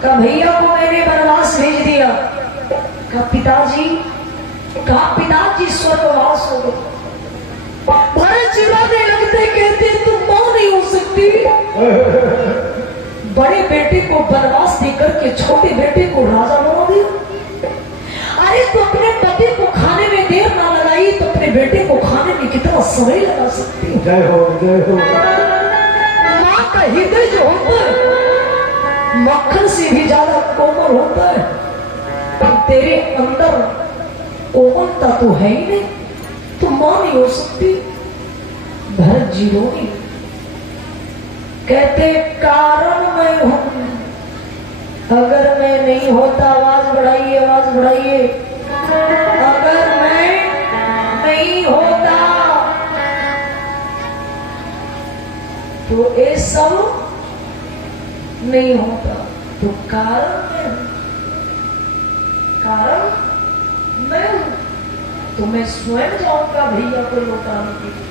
को मैंने वनवास भेज दिया। कहा पिताजी स्वर्गवास हो गए। भरत चिढ़ाने लगते, कहते तुम मां नहीं हो सकती। बड़े बेटे को वनवास देकर के छोटे बेटे को राजा बना दिया। अरे तो अपने पति को खाने में देर ना लगाई तो अपने बेटे को खाने में कितना समय लगा सकती है। जय हो, जय हो। माँ का हृदय जो होता है मक्खन से भी ज्यादा कोमल होता है। तो तेरे अंदर कोमलता तो है ही नहीं, तो मां नहीं हो सकती। भरत जी रोई, कहते कारण मैं हूं, अगर मैं नहीं होता, आवाज बढ़ाइए, आवाज बढ़ाइए, अगर मैं नहीं होता तो ये सब नहीं होता। तो कारण मैं हूं, कारण मैं हूं, तो मैं स्वयं जाऊंगा भैया को लौटाने के लिए।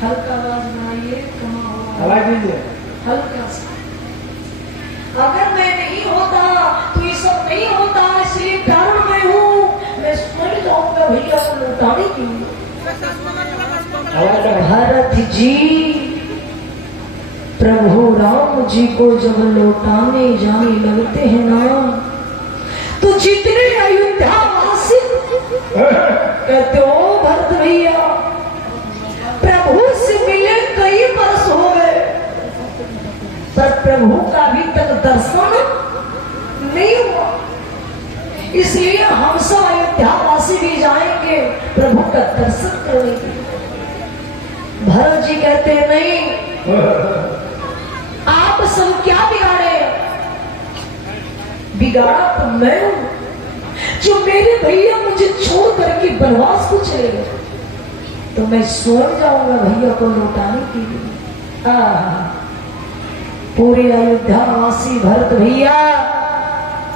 हल्का आवाज बनाइए, कहाँ हो आवाज दीजिए, हल्का सा। अगर मैं नहीं होता तो ये सब नहीं होता, इसलिए कारण मैं हूं, मैं स्वयं जाऊंगा भैया को लौटाने के लिए। भरत जी प्रभु राम जी को जब लौटाने जाने लगते हैं ना, तो जितने अयोध्या वासी कहते हो भरत भैया प्रभु से मिले कई वर्ष हो गए पर प्रभु का अभी तक दर्शन नहीं हुआ, इसलिए हम सब अयोध्यावासी भी जाएंगे प्रभु का दर्शन करने के लिए। भरत जी कहते हैं नहीं, आप सब क्या बिगाड़े? बिगाड़ा तो मैं हूं, जो मेरे भैया मुझे छोड़ करके वनवास को चले गए, तो मैं स्वयं जाऊंगा भैया को लौटाने के लिए। पूरे अयोध्यावासी भरत भैया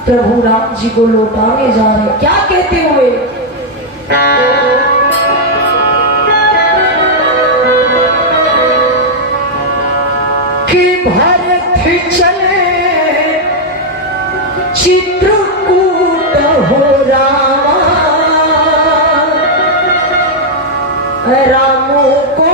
प्रभु राम जी को लौटाने जा रहे। क्या कहते हुए? कि भरत चले चित्रकूट हो रामा, रामो को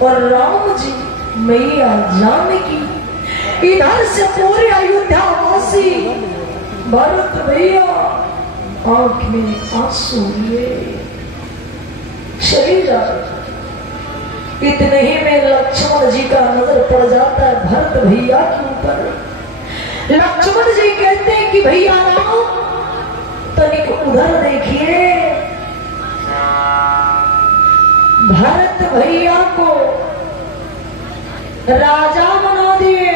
और राम जी मैया जानकी, इधर से पूरे अयोध्यावासी भरत भैया आंख में आंसू लिए चली जाए। इतने ही में लक्ष्मण जी का नजर पड़ जाता है भरत भैया के ऊपर। लक्ष्मण जी कहते हैं कि भैया राम तनिक उधर देखिए। भरत भैया को राजा बना दिए,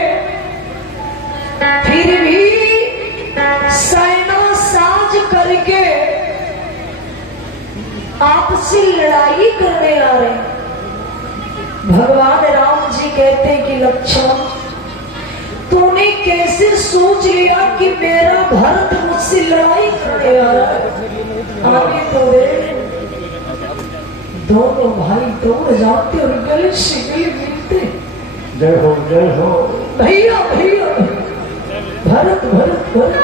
फिर भी सेना साज करके आपसी लड़ाई करने आ रहे। भगवान राम जी कहते हैं कि लक्ष्मण तूने कैसे सोच लिया कि मेरा भरत मुझसे लड़ाई करने आ रहा है? आगे तो दे। दोनों भाई दौड़ जाते और गले से गले मिलते। जय हो भैया भैया भरत भरत भरत,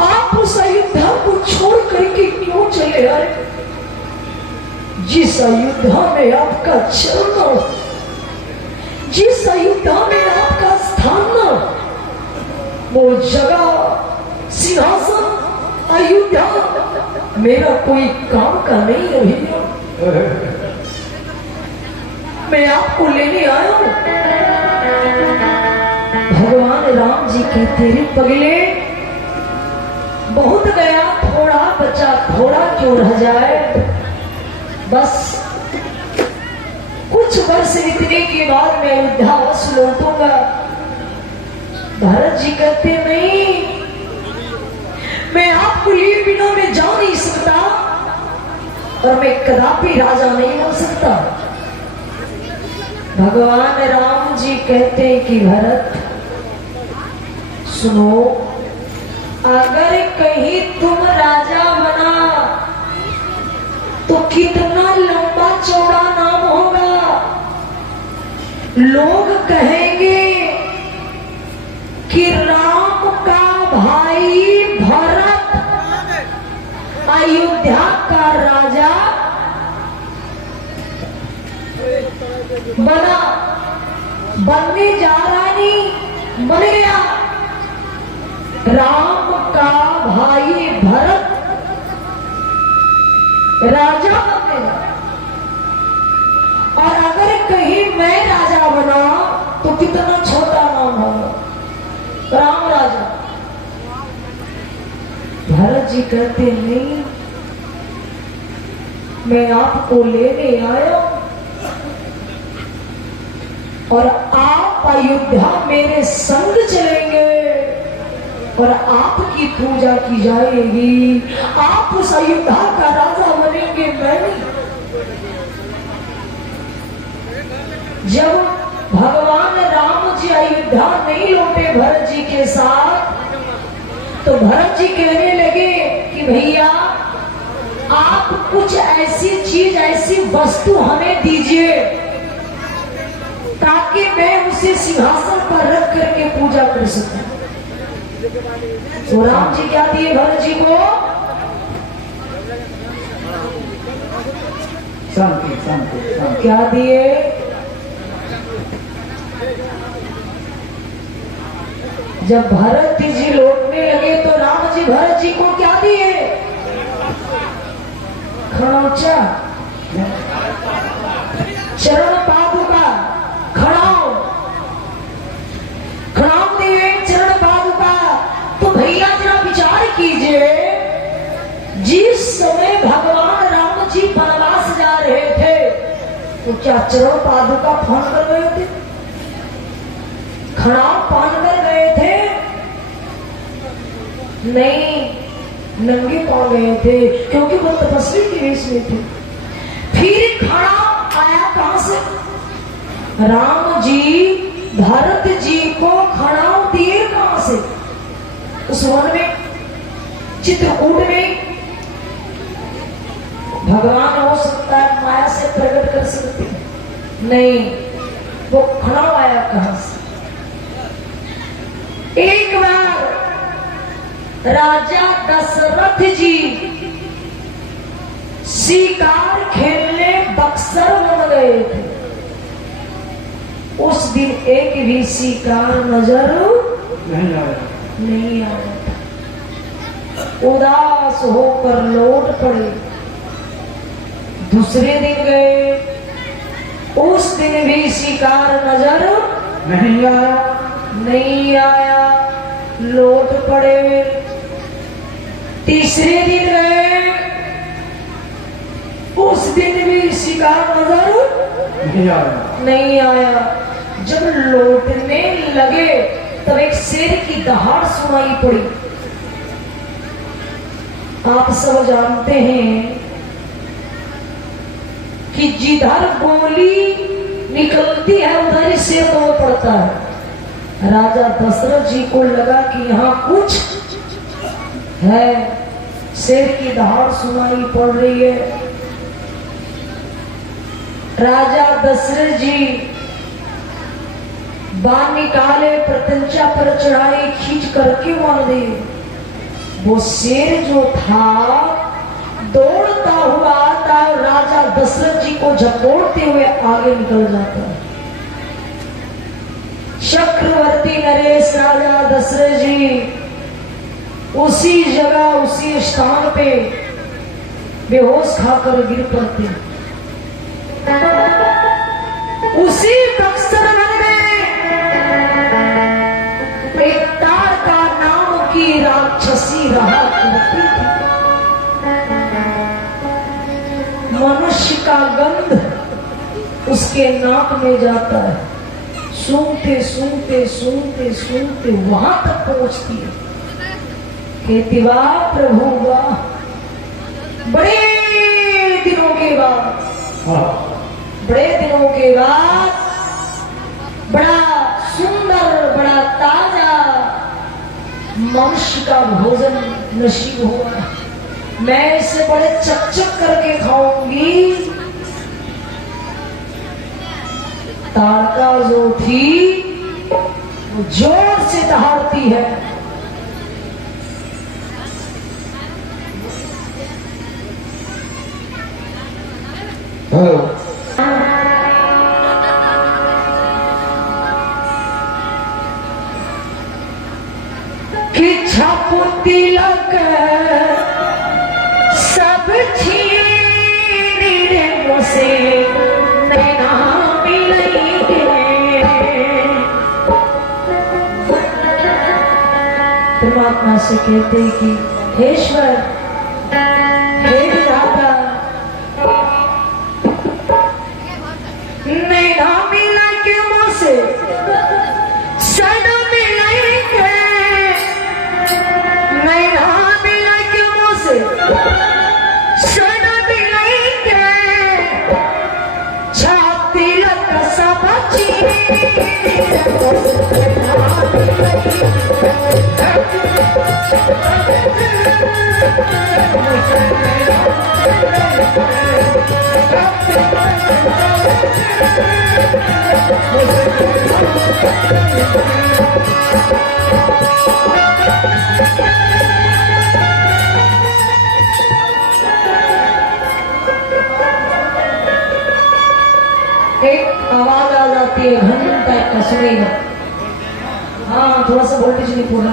आप उस अयोध्या को छोड़ करके क्यों चले आए? जिस अयोध्या में आपका चरण जिस अयोध्या में आपका स्थान न, वो जगह सिंहासन अयोध्या मेरा कोई काम का नहीं है भैया। मैं आपको लेने आया हूं। भगवान राम जी कहते रे पगले, बहुत गया थोड़ा बचा, थोड़ा क्यों रह जाए, बस कुछ वर्ष बीतने के बाद मैं अयोध्या वश लौटूंगा। भरत जी कहते नहीं, मैं आपको लिए बिना मैं जा नहीं सकता और मैं कदापि राजा नहीं बन सकता। भगवान राम जी कहते कि भरत सुनो, अगर कहीं तुम राजा बना तो कितना लंबा चौड़ा नाम होगा। लोग कहेंगे कि राम का भाई भरत अयोध्या का राजा बना, बनने जा रहा नहीं, बन गया। राम का भाई भरत राजा बनेगा, और अगर कहीं मैं राजा बना तो कितना छोटा नाम होगा, राम राजा। भरत जी कहते नहीं, मैं आपको लेने आया और आप अयोध्या मेरे संग चलेंगे और आपकी पूजा की जाएगी, आप उस अयोध्या का राजा बनेंगे, मैं नहीं। जब भगवान राम जी अयोध्या नहीं लौटे भरत जी के साथ, तो भरत जी कहने लगे कि भैया आप कुछ ऐसी चीज, ऐसी वस्तु हमें दीजिए ताकि मैं उसे सिंहासन पर रख करके पूजा कर सकूं। तो राम जी क्या दिए भरत जी को? शांति शांति। क्या दिए? जब भरत जी लौटने लगे तो राम जी भरत जी को क्या दिए? खड़ौचा, चरण पादुका, खड़ाऊ, खड़ाऊ दिए, चरण पादुका। तो भैया जरा विचार कीजिए, जिस समय भगवान राम जी वनवास जा रहे थे तो क्या चरण पादुका फान कर गए थे? खड़ाऊ फान कर गए थे? नहीं, नंगे पांव गए थे, क्योंकि वो तपस्वी के वेश में थे। फिर खड़ाऊ आया कहां से? राम जी भरत जी को खड़ाऊ दिए कहां से? उस वन में, चित्रकूट में। भगवान हो सकता है माया से प्रकट कर सकते, नहीं, वो खड़ाऊ आया कहां से? एक बार राजा दशरथ जी शिकार खेलने बक्सर बन गए थे। उस दिन एक भी शिकार नजर नहीं आया। उदास होकर लौट पड़े। दूसरे दिन गए, उस दिन भी शिकार नजर नहीं आया, लौट पड़े। तीसरे दिन गए, उस दिन भी शिकार नजर नहीं आया। जब लौटने लगे तब एक शेर की दहाड़ सुनाई पड़ी। आप सब जानते हैं कि जिधर गोली निकलती है उधर ही शेर दौड़ पड़ता है। राजा दशरथ जी को लगा कि यहाँ कुछ है, शेर की दहाड़ सुनाई पड़ रही है। राजा दशरथ जी बाण निकाले, प्रत्यंचा पर चढ़ाई, खींच करके मार दिए। वो शेर जो था दौड़ता हुआ आता है, राजा दशरथ जी को झकोड़ते हुए आगे निकल जाता है। चक्रवर्ती नरेश राजा दशरथ जी उसी जगह उसी स्थान पे बेहोश खाकर गिर पड़ते। उसी बक्सर वन में एक तारका नाम की राक्षसी रहा करती थी। मनुष्य का गंध उसके नाक में जाता है, सूंघते सूंघते सूंघते सूंघते वहां तक पहुंचती है। कहती वाह प्रभु वाह, बड़े दिनों के बाद, बड़े दिनों के बाद बड़ा सुंदर बड़ा ताजा मनुष्य का भोजन नसीब हुआ। मैं इसे बड़े चकचक करके खाऊंगी। तारका जो थी वो जोर से दहाड़ती है। कि छापू तिलक सब छीन रे से नैना मिलेंगे। परमात्मा से कहते कि हे ईश्वर, हे विधाता, नैना मिला के मुँह से सड़ मिलेंगे, नैना मिला के मुँह से सड़ मिलेंगे, छाती लग सब एक आवाज आ जाती है, घन टाइप का सुनेगा। हाँ, थोड़ा सा वोल्टेज नहीं पूरा।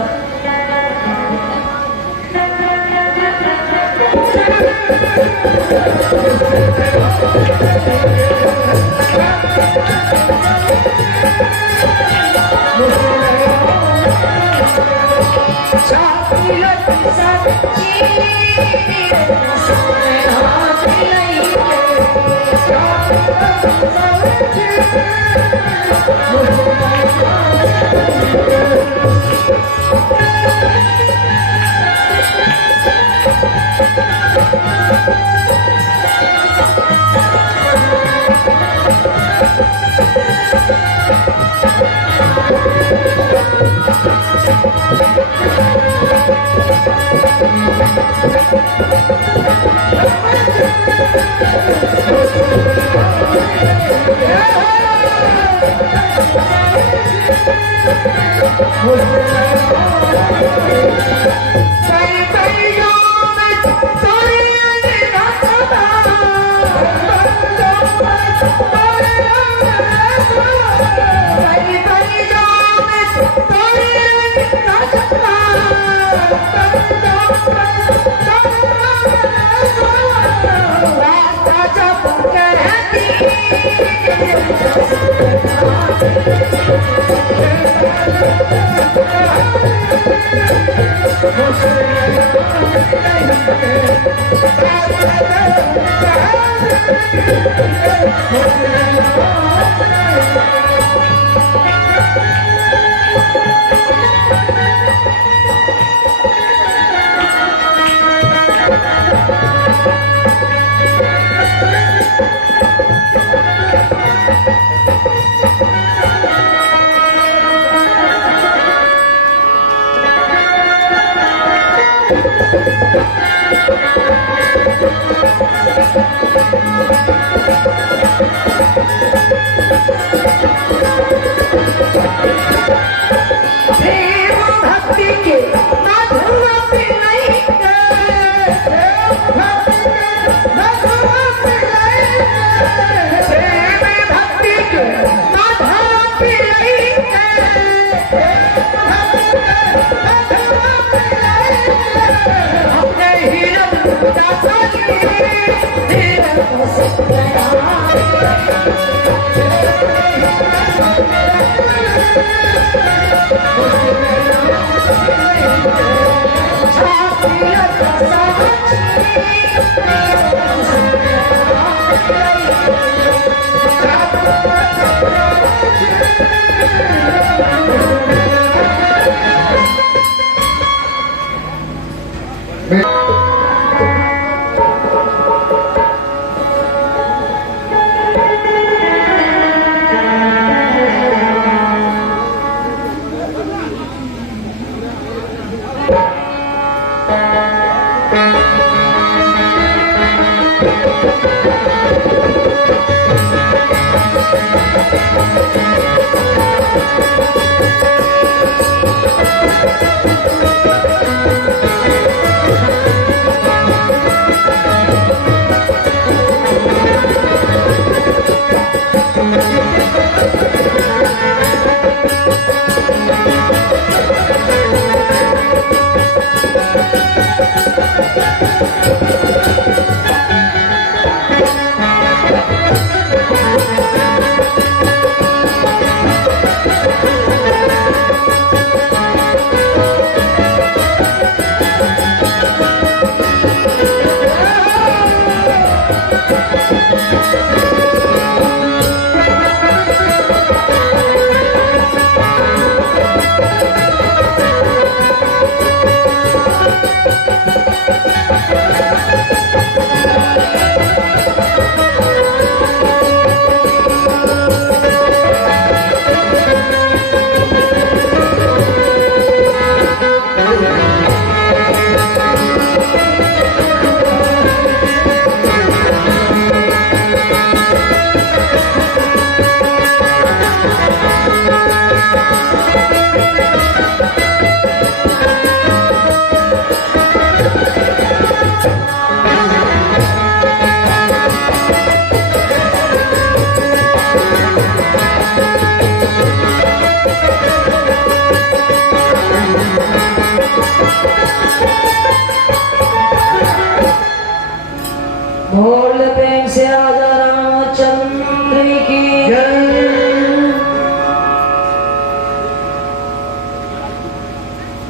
बोल प्रेम से राजा रामचंद्र की जय।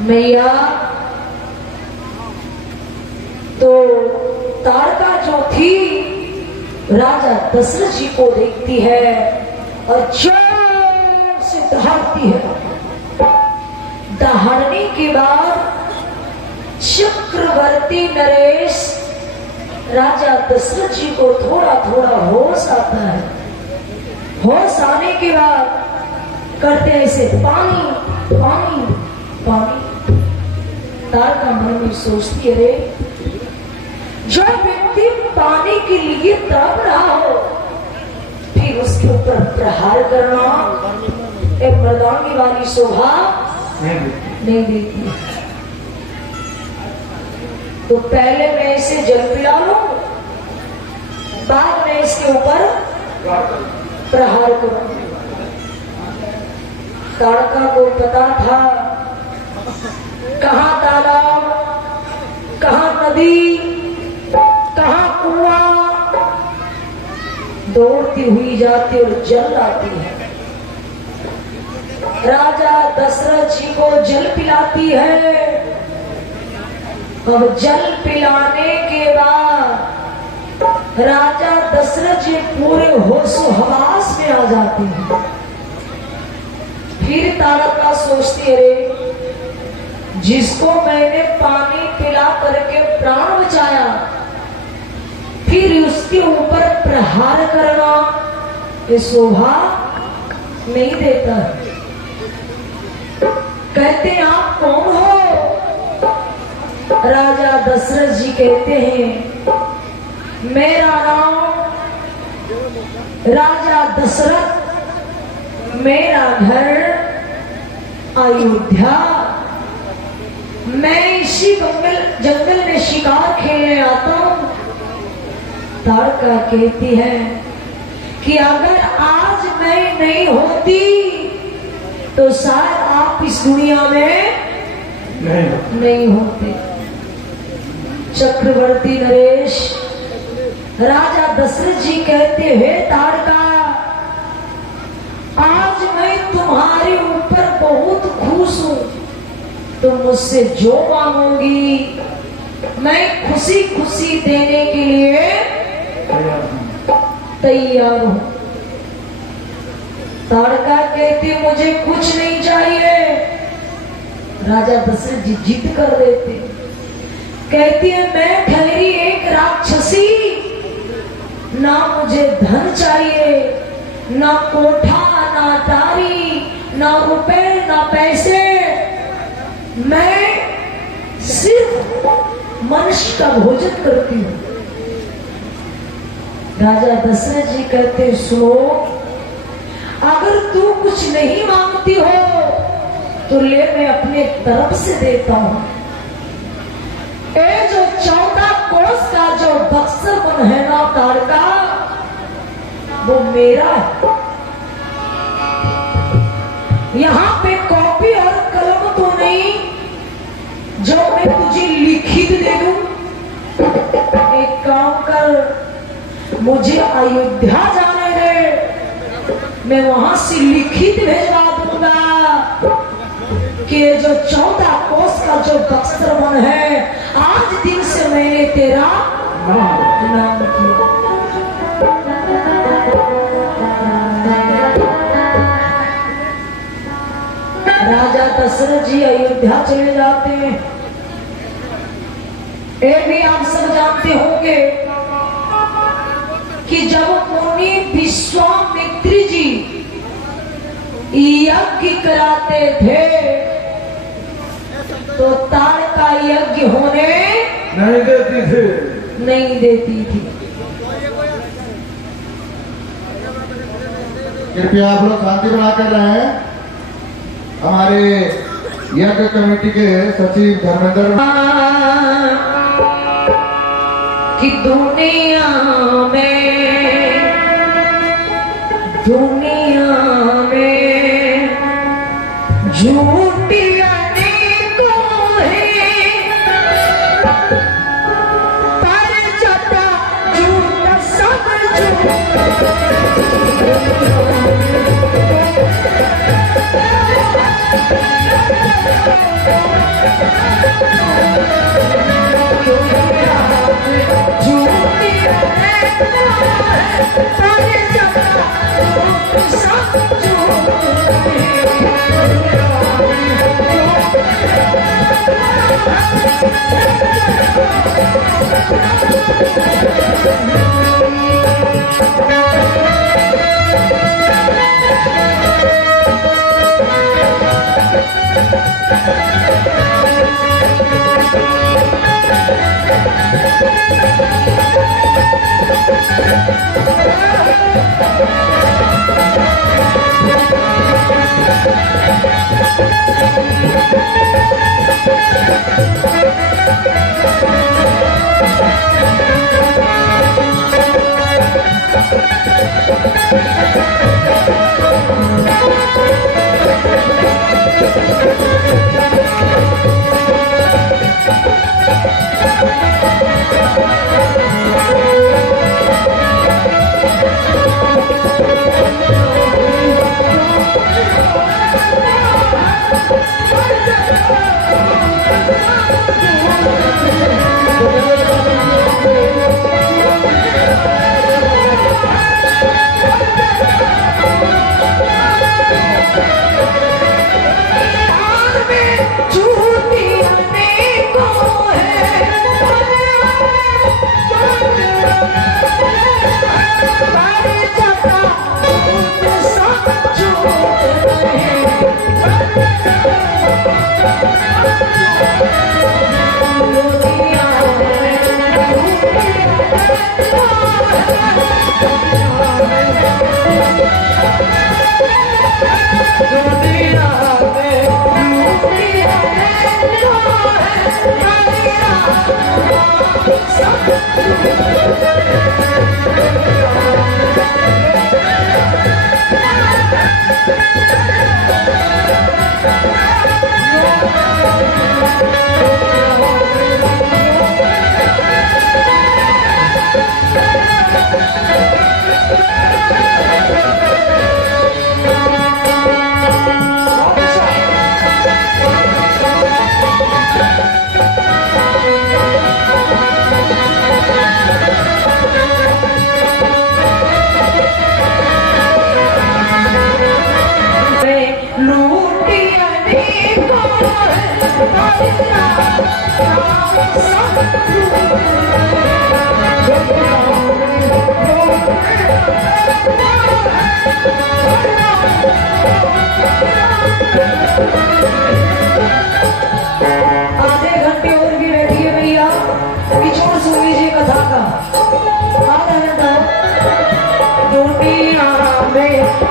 मैया तो तारका जो थी राजा दशरथ जी को देखती है और जोर से दहाड़ती है। दहाड़ने के बाद चक्रवर्ती नरेश राजा दशरथ जी को थोड़ा थोड़ा होश आता है। होश आने के बाद करते ऐसे पानी पानी पानी। तारका मन में सोचती है रे जो व्यक्ति पानी के लिए तड़प रहा हो फिर उसके ऊपर प्रहार करना एक मर्दानी वाली शोभा नहीं देती। तो पहले मैं इसे जल पिला लूं, बाद में इसके ऊपर प्रहार करूं। तारका को पता था कहां तालाब, कहां नदी, कहां कुआं। दौड़ती हुई जाती और जल लाती है। राजा दशरथ जी को जल पिलाती है। अब जल पिलाने के बाद राजा दशरथ जी पूरे होशो हवास में आ जाते हैं। फिर तारका सोचती है रे जिसको मैंने पानी पिला करके प्राण बचाया फिर उसके ऊपर प्रहार करना ये शोभा नहीं देता। कहते हैं आप कौन हो? राजा दशरथ जी कहते हैं मेरा नाम राजा दशरथ, मेरा घर अयोध्या। मैं इसी जंगल में शिकार खेलने आता हूं। तारका कहती है कि अगर आज मैं नहीं होती तो शायद आप इस दुनिया में नहीं होते। चक्रवर्ती नरेश राजा दशरथ जी कहते हैं तारका आज मैं तुम्हारे ऊपर बहुत खुश हूं। तुम मुझसे जो मांगोगी मैं खुशी खुशी देने के लिए तैयार हूं। ताड़का कहती मुझे कुछ नहीं चाहिए। राजा दशरथ जी जिद कर देते, कहती है मैं ठहरी एक राक्षसी, ना मुझे धन चाहिए, ना कोठा, ना दारी, ना रुपए, ना पैसे, मैं सिर्फ मनुष्य का भोजन करती हूँ। राजा दशरथ जी कहते सुनो, अगर तू कुछ नहीं मांगती हो तो ले, मैं अपने तरफ से देता हूं। ये जो 14 कोस का जो बक्सर बन है ना ताड़का, वो मेरा है। यहाँ पे कॉपी और कलम तो नहीं जो मैं तुझे लिखित दे दूं। एक काम कर, मुझे अयोध्या जाने दे, मैं वहां से लिखित भेजवा दूंगा कि जो 14 कोस का जो बक्सर वन है, आज दिन से मैंने तेरा नाम किया। राजा दशरथ जी अयोध्या चले जाते हैं। ये भी आप सब जानते होंगे कि जब मुनि विश्वामित्र जी यज्ञ कराते थे तो ताड़का यज्ञ होने नहीं देती थी। कृपया आप लोग शांति बनाकर रहें। हमारे यज्ञ कमेटी के सचिव धर्मेंद्र कि दुनिया में झूठी अनेकों हैं, पर जता झूठ सब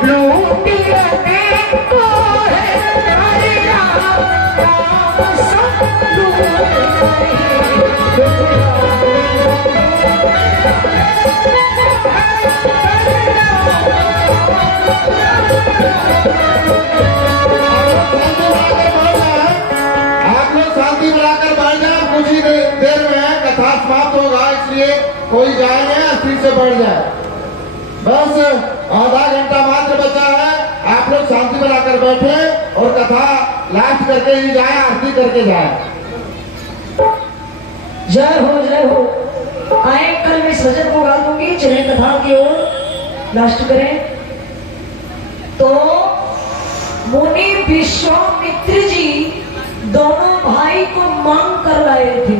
लूटिया देखो है नारे राम सब लूट आप लोग शांति बनाकर बैठ जाए, कुछ ही देर में कथा समाप्त होगा, इसलिए कोई जाए नहीं, स्पीड से बढ़ जाए। बस आधा घंटा मात्र बचा है, आप लोग शांति बनाकर बैठे और कथा लास्ट करके ही जाए, आरती करके जाए। जय हो जय हो। आए कल मैं सजन को गा दूंगी, चले कथा की ओर लास्ट करें। तो मुनि विश्वामित्र जी दोनों भाई को मांग कर लाए थे,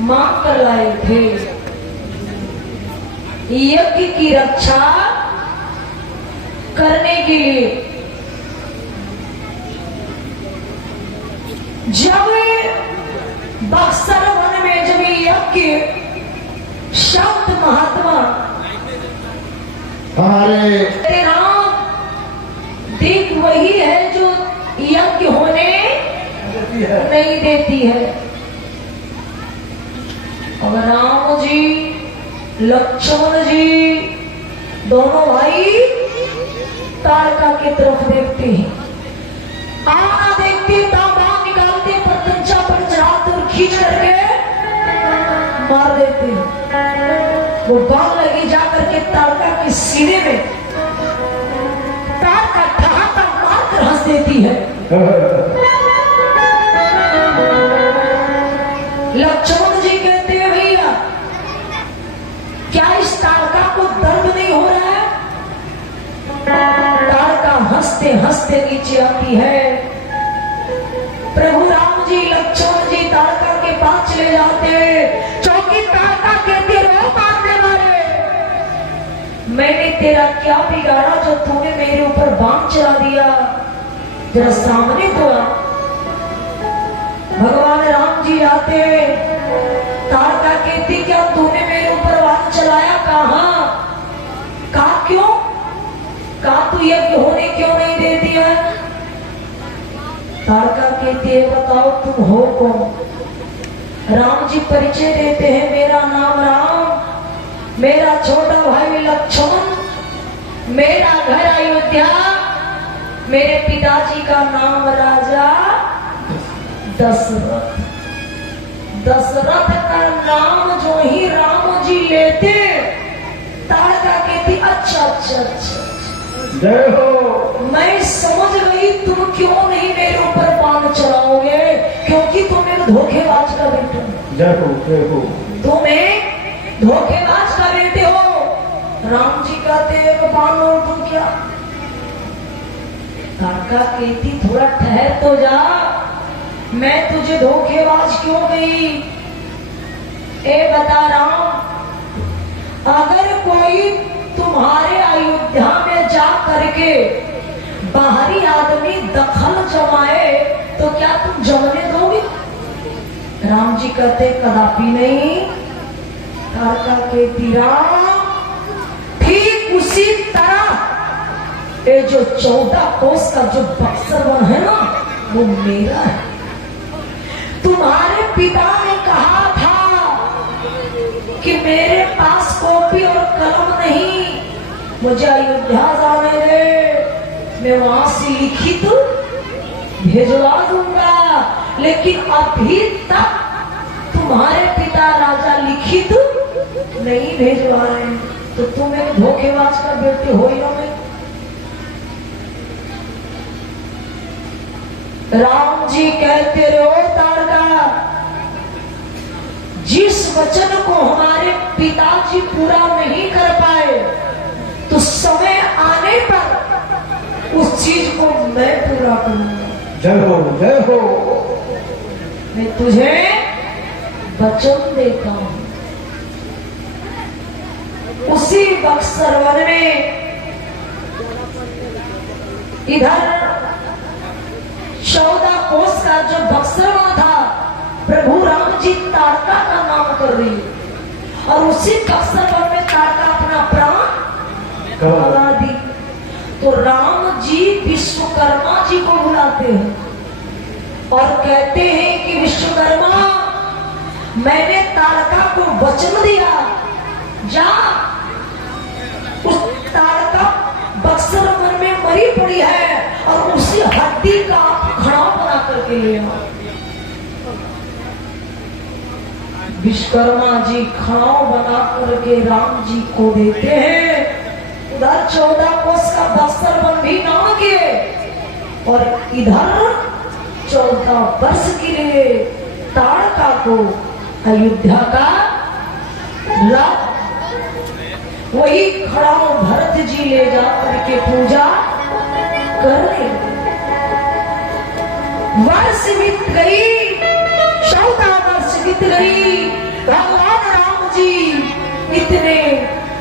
मांग कर लाए थे यज्ञ की रक्षा करने के लिए। जब बक्सर वन में जब यज्ञ शब्द महात्मा हमारे राम देख वही है जो यज्ञ होने नहीं देती है। अब राम जी लक्ष्मण जी दोनों भाई तारका की तरफ देखते हैं, आना देखते ताबा निकालते पतंचा पर चढ़ाते और खींच करके मार देते हैं। वो बाण लगी जाकर के तारका के सीने में, तारका ठहाका मारकर हंस देती है। लक्ष्मण जी कहते हैं भैया क्या इस तारका को दर्द नहीं हो रहा है? तारका हंसते हंसते नीचे आती है। प्रभु राम जी लक्ष्मण जी तारका के पास चले जाते हैं। चौकी तारका कहते रहो मारने वाले, मैंने तेरा क्या बिगाड़ा जो तूने मेरे ऊपर बाण चला दिया? जरा सामने तो आ। भगवान राम जी आते, तारका कहती क्या तूने मेरे ऊपर बाण चलाया? कहा क्यों? कहा तू यज्ञ होने क्यों नहीं दे दिया? तारका कहती है बताओ तुम हो कौन? राम जी परिचय देते हैं, मेरा नाम राम, मेरा छोटा भाई लक्ष्मण, मेरा घर अयोध्या, मेरे पिताजी का नाम राजा दशरथ। दशरथ का नाम जो ही राम जी लेते, तारका कहती अच्छा अच्छा अच्छा जय हो। मैं समझ गई तुम क्यों नहीं मेरे ऊपर बाण चलाओगे, क्योंकि तुम एक धोखेबाज का बेटे हो। जय हो जय हो। तुम एक धोखेबाज का बेटे हो। राम जी कहते एक बाण और तुम क्या? तारका कहती थोड़ा ठहर तो जा, मैं तुझे धोखेबाज क्यों गई? ए बता राम, अगर कोई तुम्हारे अयोध्या में जा करके बाहरी आदमी दखल जमाए तो क्या तुम जमने दोगे? राम जी कहते कदापि नहीं। तारका कहती राम ठीक उसी तरह ये जो 14 कोस का जो बक्सर वन है ना वो मेरा है। तुम्हारे पिता ने कहा था कि मेरे पास कॉपी और कलम नहीं, मुझे अयोध्या जाने दे, मैं वहां से लिखित भेजवा दूंगा, लेकिन अभी तक तुम्हारे पिता राजा लिखित नहीं भेजवा रहे, तो तुम एक धोखेबाज का बेटे हो या नहीं? राम जी कहते रहो तारका, जिस वचन को हमारे पिताजी पूरा नहीं कर पाए तो समय आने पर उस चीज को मैं पूरा करूंगा। जय हो जय हो। मैं तुझे वचन देता हूं। उसी बक्सर वन में इधर 14 कोस का जो बक्सर वन था, प्रभु राम जी तारका का नाम कर रही है, और उसी बक्सर वन में तारका अपना प्राण गवा दी। तो राम जी विश्वकर्मा जी को बुलाते हैं और कहते हैं कि विश्वकर्मा, मैंने तारका को वचन दिया, जा उस तारका बक्सर वन में मरी पड़ी है और उसी हड्डी का खड़ाव बना करके ले आओ। विश्वकर्मा जी खड़ाव बना करके राम जी को देते हैं। उधर 14 कोस का बक्सर वन भी नामक है और इधर 14 वर्ष के लिए तारका को अयोध्या का राज, वही खड़ाव भरत जी ले जा करके पूजा कर रहे। वर्ष बीत गई, 14 वर्ष बीत गई, भगवान राम जी इतने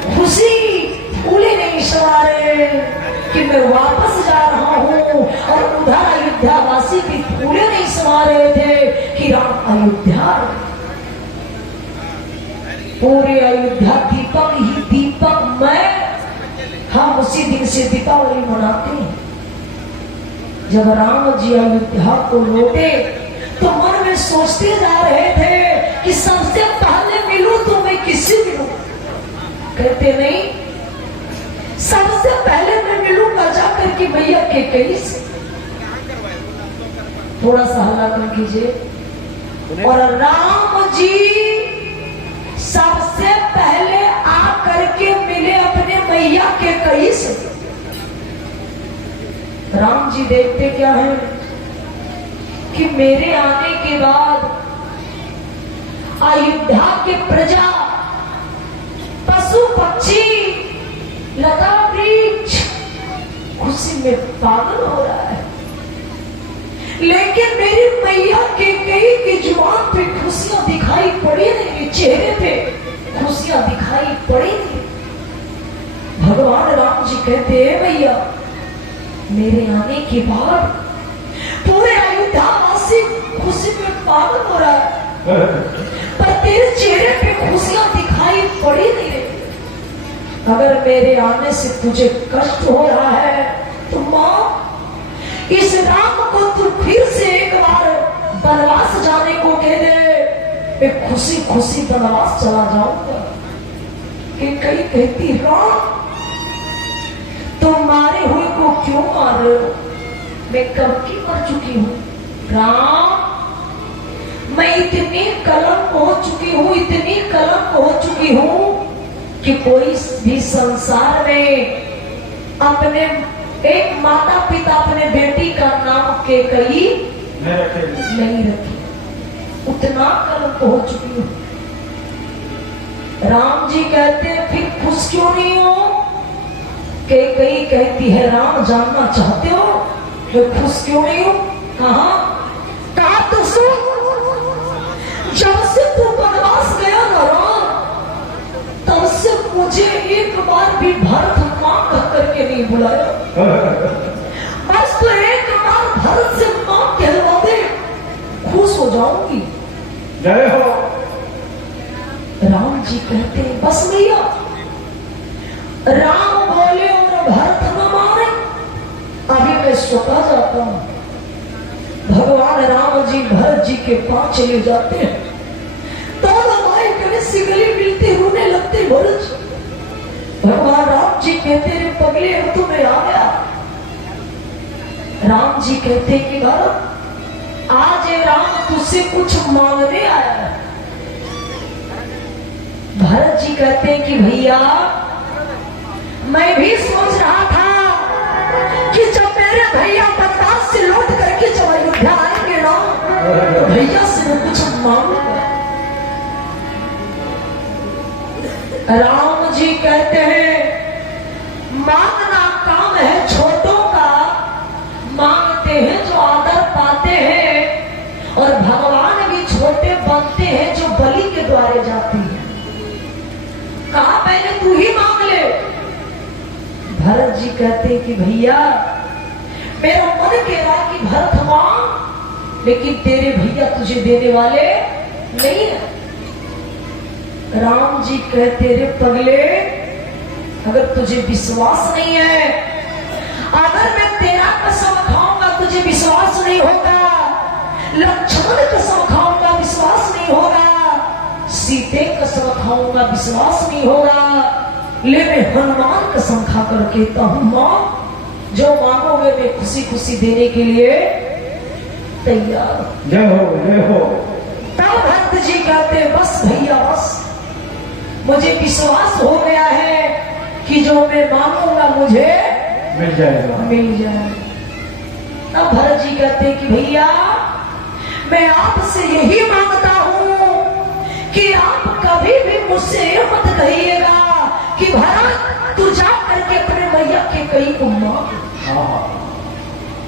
खुशी फूले नहीं सवारे कि मैं वापस जा रहा हूँ, और उधर अयोध्या वासी भी फूले नहीं सवारे थे कि राम अयोध्या। पूरे अयोध्या दीपक ही दीपक में, हम उसी दिन से दीपावली मनाते हैं। जब राम जी अयोध्या को लौटे तो मन में सोचते जा रहे थे कि सबसे पहले मिलूं तो मैं किससे मिलूं। कहते नहीं, सबसे पहले मैं मिलूंगा जाकर के मैया के कई से। थोड़ा सा हल्ला कर कीजिए। और राम जी सबसे पहले आकर के मिले अपने मैया के कई से। राम जी देखते क्या है कि मेरे आने के बाद अयोध्या के प्रजा, पशु पक्षी, लता वृक्ष खुशी में पागल हो रहा है, लेकिन मेरी मैया के कई की जुबान पे खुशियां दिखाई पड़ी नहीं, चेहरे पे खुशियां दिखाई पड़ी नहीं। भगवान राम जी कहते हैं, भैया मेरे आने के बाद पूरे अयोध्या वासी खुशी में पागल हो रहा है, पर तेरे चेहरे पे खुशियां दिखाई पड़ी नहीं रही। अगर मेरे आने से तुझे कष्ट हो रहा है तो मां, इस राम को तू फिर से एक बार बनवास जाने को कह दे, मैं खुशी खुशी बनवास चला जाऊंगा। कि कई कहती, राम तुम मारे हुए को क्यों मार रहे हो, मैं कब की मर चुकी हूँ। राम, मैं इतनी कलंक हो चुकी हूँ, इतनी कलंक हो चुकी हूँ कि कोई भी संसार में अपने एक माता पिता अपने बेटी का नाम के कई नहीं रखे, उतना कलंक हो चुकी हूँ। राम जी कहते फिर खुश क्यों नहीं हो। के कई कहती है, राम जानना चाहते हो मैं खुश क्यों नहीं हूँ। कहा तो सुन, जब से तू बनवास गया ना राम, तब से मुझे एक बार भी भरत मां कह करके नहीं बुलाया। बस तो एक बार भरत से मां कहवा दे, खुश हो जाऊंगी। जय हो। राम जी कहते हैं, बस भैया, राम बोले और भरत न माने, अभी मैं स्वतः जाता हूं। भगवान राम जी भरत जी के पास चले जाते हैं। दोनों भाई गले से गले मिलते रोने लगते। भरत जी, भगवान राम जी कहते हैं, पगले अब तो मैं आ गया। राम जी कहते कि भरत, आज ये राम तुझसे कुछ मांगने आया है। भरत जी कहते हैं कि भैया, मैं भी सोच रहा था कि जब मेरे भैया बगदाद से लौट करके जब अयोध्या आएंगे ना, तो भैया से मैं कुछ मांगूंगा। राम जी कहते हैं, मांगना काम है छोटों का, मांगते हैं जो आदर पाते हैं, और भगवान भी छोटे बनते हैं जो बलि के द्वारे जाते हैं। कहा पहले तू ही मांग ले। भरत जी कहते कि भैया, मेरा मन कह रहा कि भरत मांग, लेकिन तेरे भैया तुझे देने वाले नहीं है। राम जी कहते रे पगले, अगर तुझे विश्वास नहीं है, अगर मैं तेरा कसम खाऊंगा तुझे विश्वास नहीं होगा, लक्ष्मण कसम खाऊंगा विश्वास नहीं होगा, सीते कसम खाऊंगा विश्वास नहीं होगा, ले मैं हनुमान कसम खा कर कहता हूं मां, जो मांगोगे मैं खुशी खुशी देने के लिए तैयार। जय हो जय हो। तब भक्त जी कहते बस भैया बस, मुझे विश्वास हो गया है कि जो मैं मांगूंगा मुझे मिल जाएगा मिल जाए। तब भरत जी कहते कि भैया मैं आपसे यही मांगता हूं कि आप कभी भी मुझसे मत कहिएगा कि भरत तू जा करके अपने मैया के कई को मांग।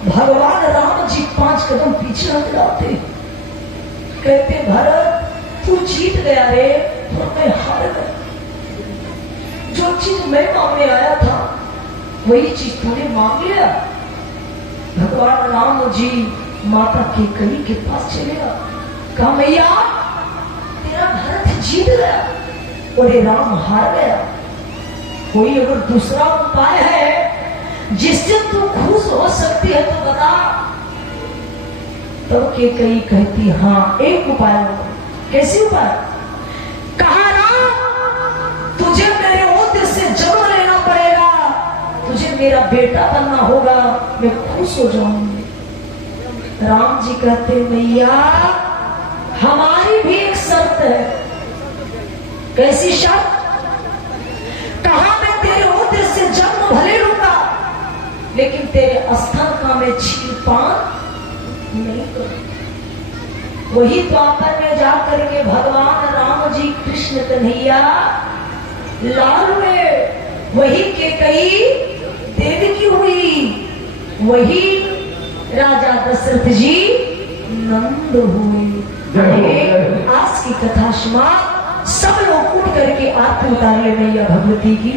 भगवान राम जी 5 कदम पीछे हट जाते, कहते भरत तू जीत गया रे और मैं हार गया। जो चीज मैं मांगने आया था वही चीज तूने मांग लिया। भगवान राम जी माता कैकेयी के पास चले गए, कहा मैया तेरा भरत जीत गया और ये राम हार गया, कोई अगर दूसरा उपाय है जिससे तू खुश हो सकती है तो बता। तब कैकेयी कहती हाँ एक उपाय होगा। कैसी उपाय? कहा राम तुझे मेरे ओत्र से जन्म लेना पड़ेगा, तुझे मेरा बेटा बनना होगा, मैं खुश हो जाऊंगी। राम जी कहते मैया हमारी भी एक शर्त है। कैसी शर्त? कहा मैं तेरे ओत्र से जन्म भले लूंगा लेकिन तेरे स्थान का मैं छीन-पान नहीं करूं। वही द्वापर में जाकर के भगवान राम जी कृष्ण कन्हैया लाल हुए, वही कैकेयी देवकी हुई, वही राजा दशरथ जी नंद हुए। आज की कथा समाप्त। सब लोग उठ करके आरती उतार ले मैया भगवती की।